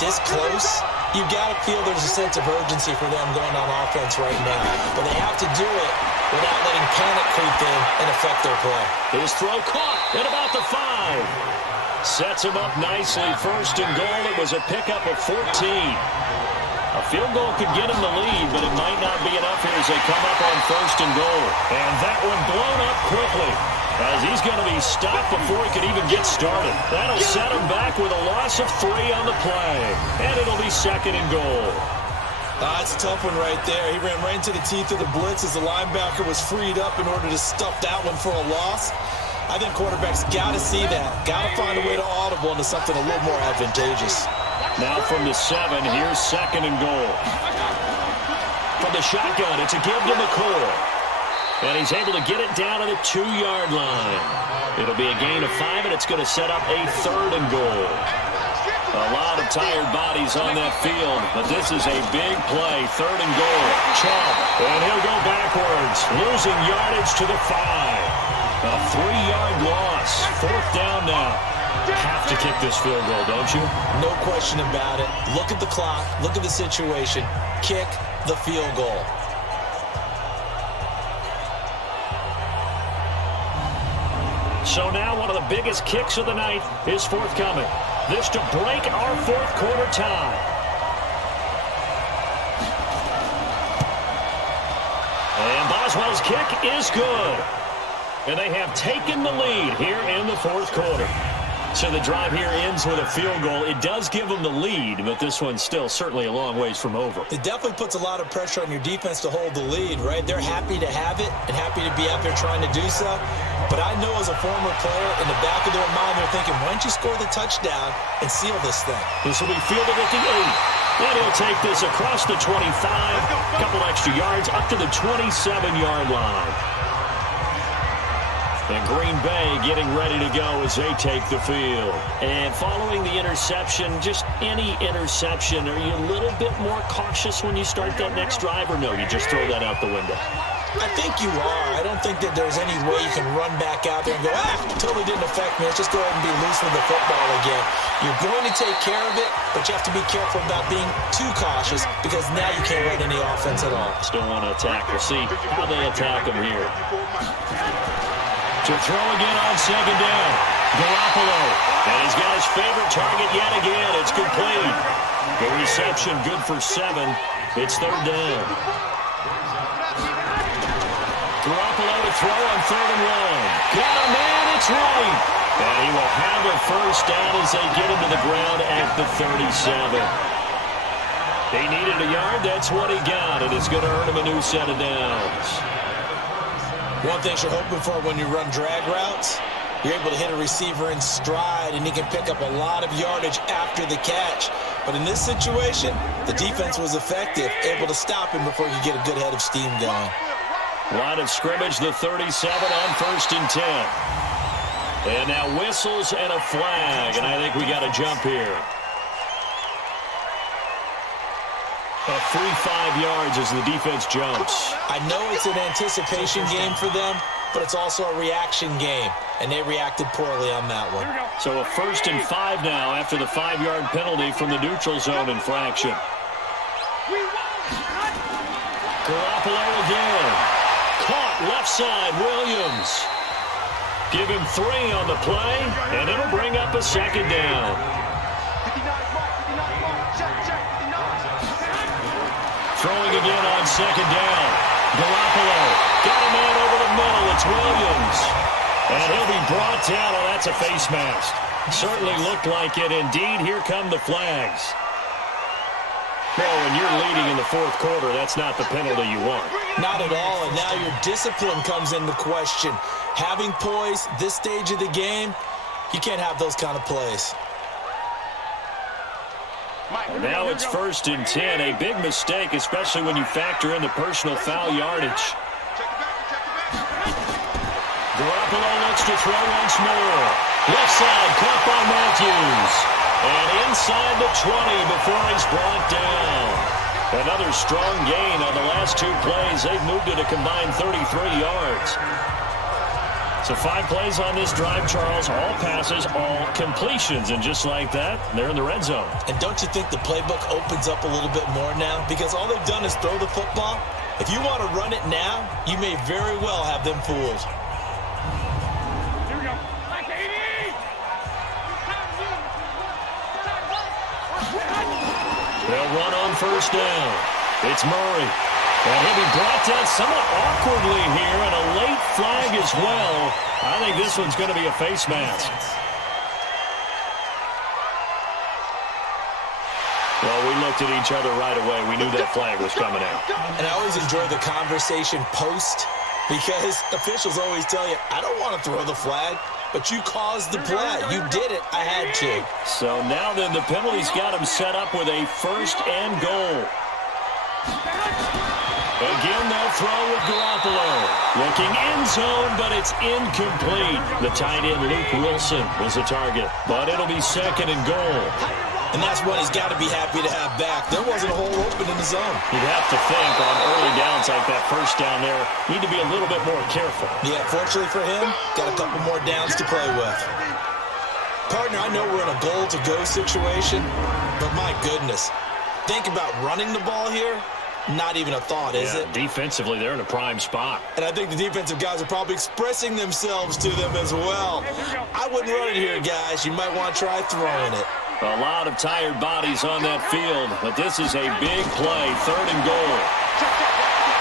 this close, you've got to feel there's a sense of urgency for them going on offense right now. But they have to do it without letting panic creep in and affect their play. His throw caught at about the 5. Sets him up nicely. 1st and goal. It was a pickup of 14. A field goal could get him the lead, but it might not be enough here as they come up on 1st and goal. And that one blown up quickly as he's going to be stopped before he could even get started. That'll set him back with a loss of 3 on the play. And it'll be 2nd and goal. It's a tough one right there. He ran right into the teeth of the blitz as the linebacker was freed up in order to stuff that one for a loss. I think quarterbacks got to see that. Got to find a way to audible into something a little more advantageous. Now from the 7, here's 2nd and goal. From the shotgun, it's a give to McCoy. And he's able to get it down to the 2-yard line. It'll be a gain of 5, and it's going to set up a 3rd and goal. A lot of tired bodies on that field, but this is a big play. 3rd and goal. Chubb, and he'll go backwards, losing yardage to the 5. A 3-yard loss. 4th down now. Have to kick this field goal, don't you? No question about it. Look at the clock. Look at the situation. Kick the field goal. So now one of the biggest kicks of the night is forthcoming. This to break our 4th quarter tie. And Boswell's kick is good. And they have taken the lead here in the 4th quarter. So the drive here ends with a field goal. It does give them the lead, but this one's still certainly a long ways from over. It definitely puts a lot of pressure on your defense to hold the lead, right? They're happy to have it and happy to be out there trying to do so. But I know as a former player, in the back of their mind, they're thinking, why don't you score the touchdown and seal this thing? This will be fielded at the 8. And he'll take this across the 25, a couple extra yards up to the 27-yard line. And Green Bay getting ready to go as they take the field. And following the interception, just any interception, are you a little bit more cautious when you start that next drive, or no, you just throw that out the window? I think you are. I don't think that there's any way you can run back out there and go, totally didn't affect me. Let's just go ahead and be loose with the football again. You're going to take care of it, but you have to be careful about being too cautious because now you can't run any offense at all. Still want to attack. We'll see how they attack them here. To throw again on 2nd down. Garoppolo. And he's got his favorite target yet again. It's complete. The reception good for 7. It's 3rd down. Garoppolo to throw on 3rd and 1. Got a man, it's right. And he will have a 1st down as they get him to the ground at the 37. He needed a yard, that's what he got, and it's going to earn him a new set of downs. One thing you're hoping for when you run drag routes, You're able to hit a receiver in stride, and he can pick up a lot of yardage after the catch. But in this situation, the defense was effective, able to stop him before you get a good head of steam going. Line of scrimmage, the 37 on 1st and 10. And now whistles and a flag, and I think we got a jump here. A free 5 yards as the defense jumps. I know it's an anticipation game for them, but it's also a reaction game, and they reacted poorly on that one. So a 1st and 5 now after the 5-yard penalty from the neutral zone infraction. Garoppolo again. Caught left side, Williams. Give him 3 on the play, and it'll bring up a 2nd down. Throwing again on 2nd down. Garoppolo got a man over the middle. It's Williams. And he'll be brought down. Oh, that's a face mask. Certainly looked like it. Indeed, here come the flags. Well, when you're leading in the 4th quarter, that's not the penalty you want. Not at all, and now your discipline comes into question. Having poise this stage of the game, you can't have those kind of plays. Now it's 1st and 10. A big mistake, especially when you factor in the personal foul yardage. Garoppolo looks to throw once more. Left side, caught by Matthews. And inside the 20 before he's brought down. Another strong gain on the last 2 plays. They've moved it a combined 33 yards. So 5 plays on this drive, Charles. All passes, all completions. And just like that, they're in the red zone. And don't you think the playbook opens up a little bit more now? Because all they've done is throw the football. If you want to run it now, you may very well have them fooled. Here we go. They'll run on 1st down. It's Murray. And he'll be brought down somewhat awkwardly here, and a late flag as well. I think this one's going to be a face mask. Well, we looked at each other right away. We knew that flag was coming out. And I always enjoy the conversation post, because officials always tell you, I don't want to throw the flag, but you caused the play. You did it. I had to. So now then, the penalty's got him set up with a 1st and goal. Again, they'll throw with Garoppolo. Looking end zone, but it's incomplete. The tight end, Luke Wilson, was the target. But it'll be 2nd and goal. And that's what he's got to be happy to have back. There wasn't a hole open in the zone. You'd have to think on early downs like that 1st down there, need to be a little bit more careful. Yeah, fortunately for him, got a couple more downs to play with. Partner, I know we're in a goal-to-go situation, but my goodness, think about running the ball here. Not even a thought, is it? Defensively, they're in a prime spot. And I think the defensive guys are probably expressing themselves to them as well. I wouldn't run it here, guys. You might want to try throwing it. A lot of tired bodies on that field, but this is a big play, 3rd and goal.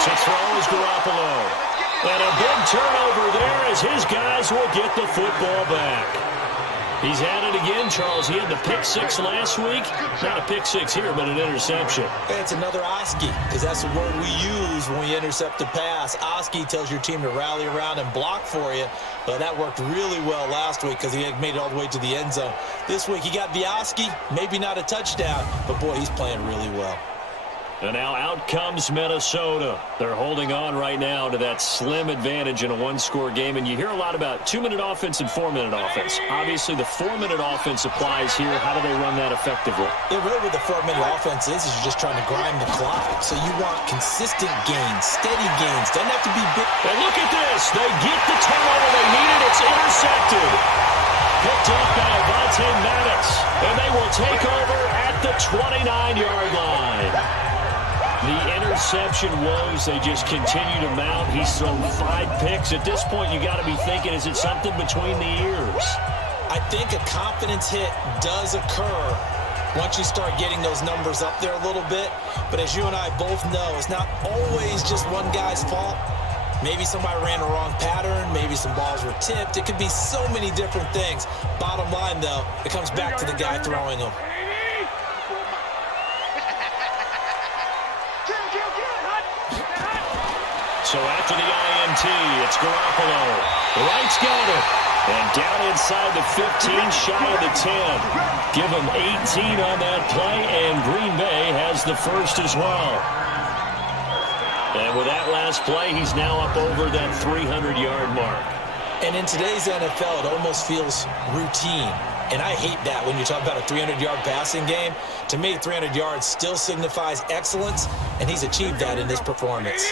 To throw is Garoppolo. And a big turnover there as his guys will get the football back. He's had it again, Charles. He had the pick 6 last week. Not a pick 6 here, but an interception. It's another Oski, because that's the word we use when we intercept a pass. Oski tells your team to rally around and block for you. But that worked really well last week because he had made it all the way to the end zone. This week he got the Oski, maybe not a touchdown, but boy, he's playing really well. And now out comes Minnesota. They're holding on right now to that slim advantage in a 1-score game. And you hear a lot about 2-minute offense and 4-minute offense. Obviously, the 4-minute offense applies here. How do they run that effectively? Yeah, really what the 4-minute offense is you're just trying to grind the clock. So you want consistent gains, steady gains. Doesn't have to be big. And look at this. They get the turnover they needed. It's intercepted. Picked up by Avonte Maddox. And they will take over at the 29-yard line. The interception woes, they just continue to mount. He's thrown 5 picks. At this point, you got to be thinking, is it something between the ears? I think a confidence hit does occur once you start getting those numbers up there a little bit. But as you and I both know, it's not always just one guy's fault. Maybe somebody ran a wrong pattern. Maybe some balls were tipped. It could be so many different things. Bottom line, though, it comes back to the guy throwing them. So after the INT, it's Garoppolo. The right's got it. And down inside the 15, shy of the 10. Give him 18 on that play, and Green Bay has the first as well. And with that last play, he's now up over that 300-yard mark. And in today's NFL, it almost feels routine. And I hate that when you talk about a 300-yard passing game. To me, 300 yards still signifies excellence, and he's achieved that in this performance.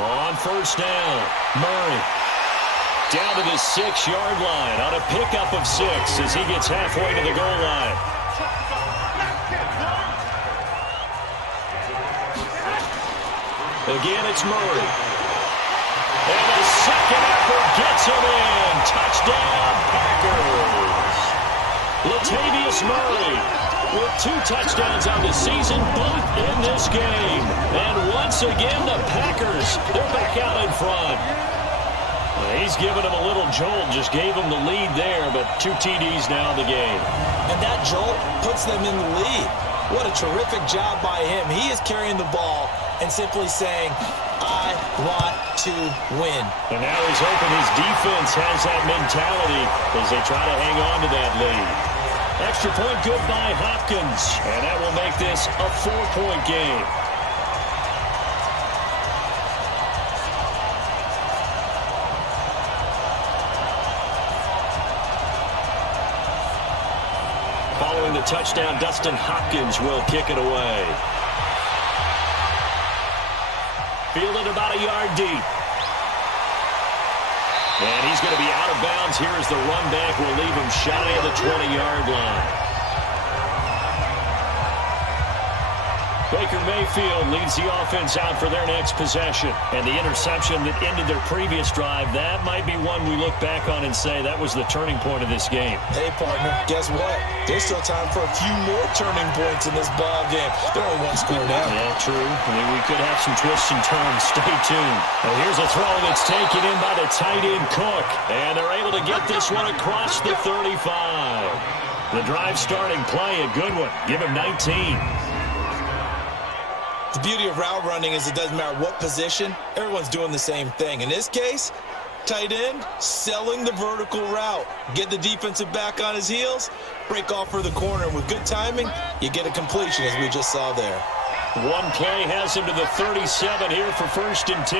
On first down, Murray. Down to the 6-yard line on a pickup of 6 as he gets halfway to the goal line. Again, it's Murray. And the second effort gets him in. Touchdown, Packers. Latavius Murray with 2 touchdowns on the season, both in this game. And once again, the Packers, they're back out in front. He's given him a little jolt, just gave him the lead there, but 2 TDs now in the game. And that jolt puts them in the lead. What a terrific job by him. He is carrying the ball and simply saying, I want to win. And now he's hoping his defense has that mentality as they try to hang on to that lead. Extra point good by Hopkins, and that will make this a 4-point game. Following the touchdown, Dustin Hopkins will kick it away. Fielded about a yard deep. And he's going to be out of bounds here as the run back will leave him shy of the 20-yard line. Baker Mayfield leads the offense out for their next possession. And the interception that ended their previous drive, that might be one we look back on and say that was the turning point of this game. Hey, partner, guess what? There's still time for a few more turning points in this ball game. They're only 1 score down. Yeah, true. I mean, we could have some twists and turns. Stay tuned. Well, here's a throw that's taken in by the tight end Cook. And they're able to get this one across the 35. The drive starting play, a good one. Give him 19. The beauty of route running is it doesn't matter what position, everyone's doing the same thing. In this case, tight end, selling the vertical route. Get the defensive back on his heels, break off for the corner. And with good timing, you get a completion as we just saw there. One play has him to the 37 here for 1st and 10.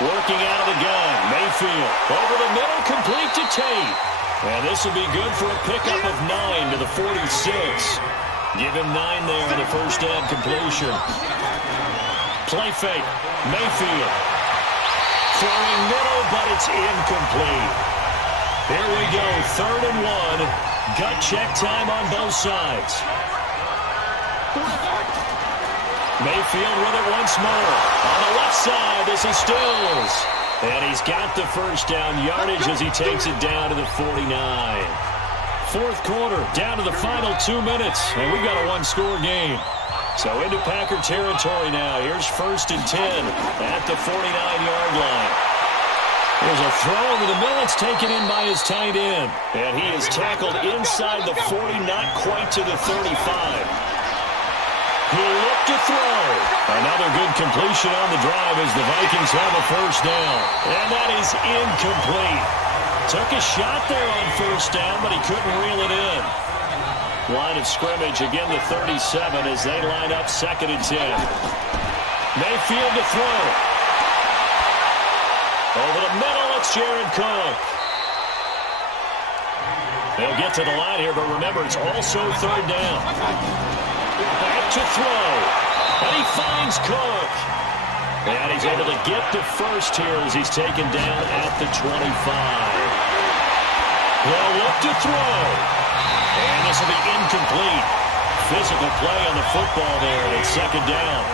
Working out of the gun, Mayfield. Over the middle, complete to Tate. And this will be good for a pickup of 9 to the 46. Give him 9 there on the first down completion. Play fake. Mayfield. Throwing middle, but it's incomplete. Here we go. 3rd and 1. Gut check time on both sides. Mayfield with it once more. On the left side, this is Stills. And he's got the first down yardage as he takes it down to the 49. 4th quarter, down to the final 2 minutes, and we've got a 1-score game. So into Packer territory now. Here's 1st and 10 at the 49-yard line. There's a throw over the middle. It's taken in by his tight end. And he is tackled inside the 40, not quite to the 35. He'll look to throw. Another good completion on the drive as the Vikings have a first down. And that is incomplete. Took a shot there on first down, but he couldn't reel it in. Line of scrimmage, again the 37 as they line up 2nd and 10. Mayfield to throw. Over the middle, it's Jared Cook. They'll get to the line here, but remember, it's also 3rd down. Back to throw. And he finds Cook. And he's able to get the first here as he's taken down at the 25. He'll look to throw. And this will be incomplete. Physical play on the football there, and it's 2nd down.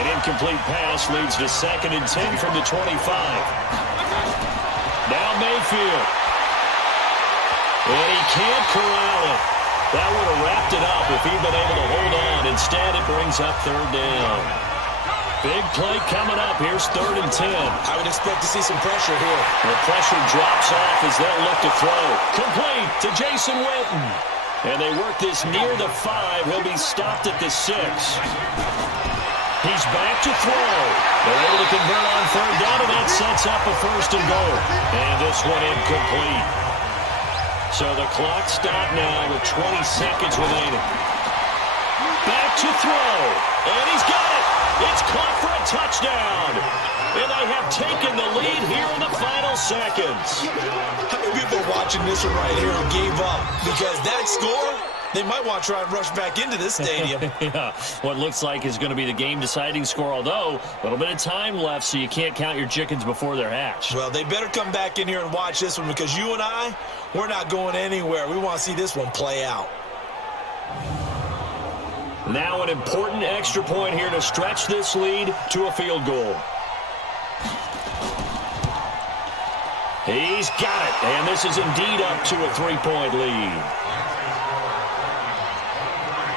An incomplete pass leads to 2nd and 10 from the 25. Now Mayfield. And he can't corral it. That would have wrapped it up if he'd been able to hold on. Instead, it brings up 3rd down. Big play coming up. Here's 3rd and 10. I would expect to see some pressure here. The pressure drops off as they'll look to throw. Complete to Jason Witten. And they work this near the 5. He'll be stopped at the 6. He's back to throw. They're able to convert on third down, and that sets up a 1st and goal. And this one incomplete. So the clock stopped now with 20 seconds remaining. Back to throw. And he's got it. It's caught for a touchdown. And they have taken the lead here in the final seconds. How many people watching this one right here who gave up? Because that score, they might want to try and rush back into this stadium. Yeah, what looks like is going to be the game-deciding score, although a little bit of time left, so you can't count your chickens before they're hatched. Well, they better come back in here and watch this one, because you and I, we're not going anywhere. We want to see this one play out. Now an important extra point here to stretch this lead to a field goal. He's got it, and this is indeed up to a 3-point lead.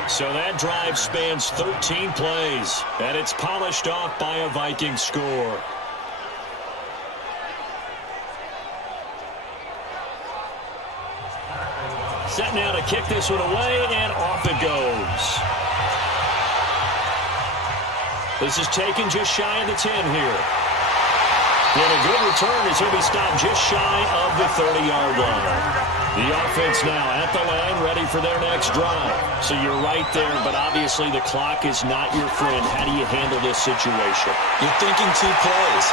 So that drive spans 13 plays, and it's polished off by a Vikings score. Set now to kick this one away, and off it goes. This is taken just shy of the 10 here. And a good return as he'll be stopped just shy of the 30-yard line. The offense now at the line, ready for their next drive. So you're right there, but obviously the clock is not your friend. How do you handle this situation? You're thinking 2 plays.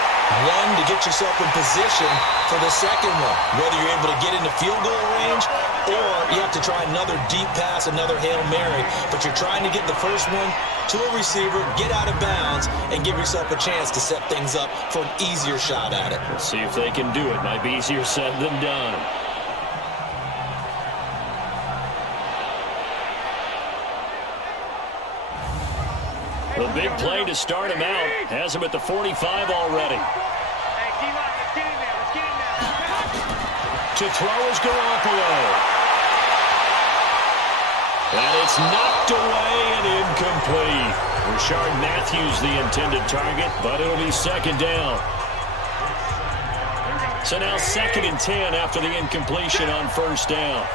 One, to get yourself in position for the second one, whether you're able to get into field goal range or you have to try another deep pass, another Hail Mary. But you're trying to get the first one to a receiver, get out of bounds, and give yourself a chance to set things up for an easier shot at it. Let's see if they can do it. Might be easier said than done. The big play to start him out has him at the 45 already. Hey, D-line, let's get in there. Let's get in there. To throw is Garoppolo. And it's knocked away and incomplete. Rashard Matthews the intended target, but it'll be 2nd down. So now 2nd and 10 after the incompletion on 1st down.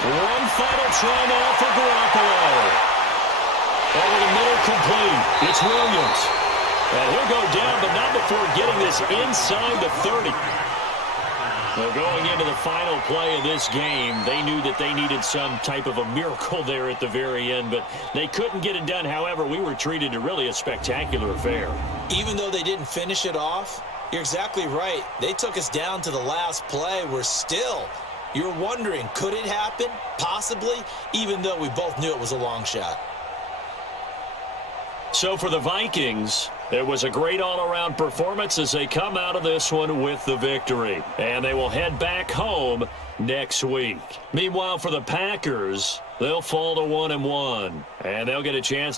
One final try now for Garoppolo. Over the middle, complete. It's Williams. And he'll go down, but not before getting this inside the 30. Well, going into the final play of this game, they knew that they needed some type of a miracle there at the very end, but they couldn't get it done. However, we were treated to really a spectacular affair. Even though they didn't finish it off, you're exactly right. They took us down to the last play. We're still... You're wondering, could it happen? Possibly, even though we both knew it was a long shot. So for the Vikings, it was a great all-around performance as they come out of this one with the victory. And they will head back home next week. Meanwhile, for the Packers, they'll fall to 1-1, and they'll get a chance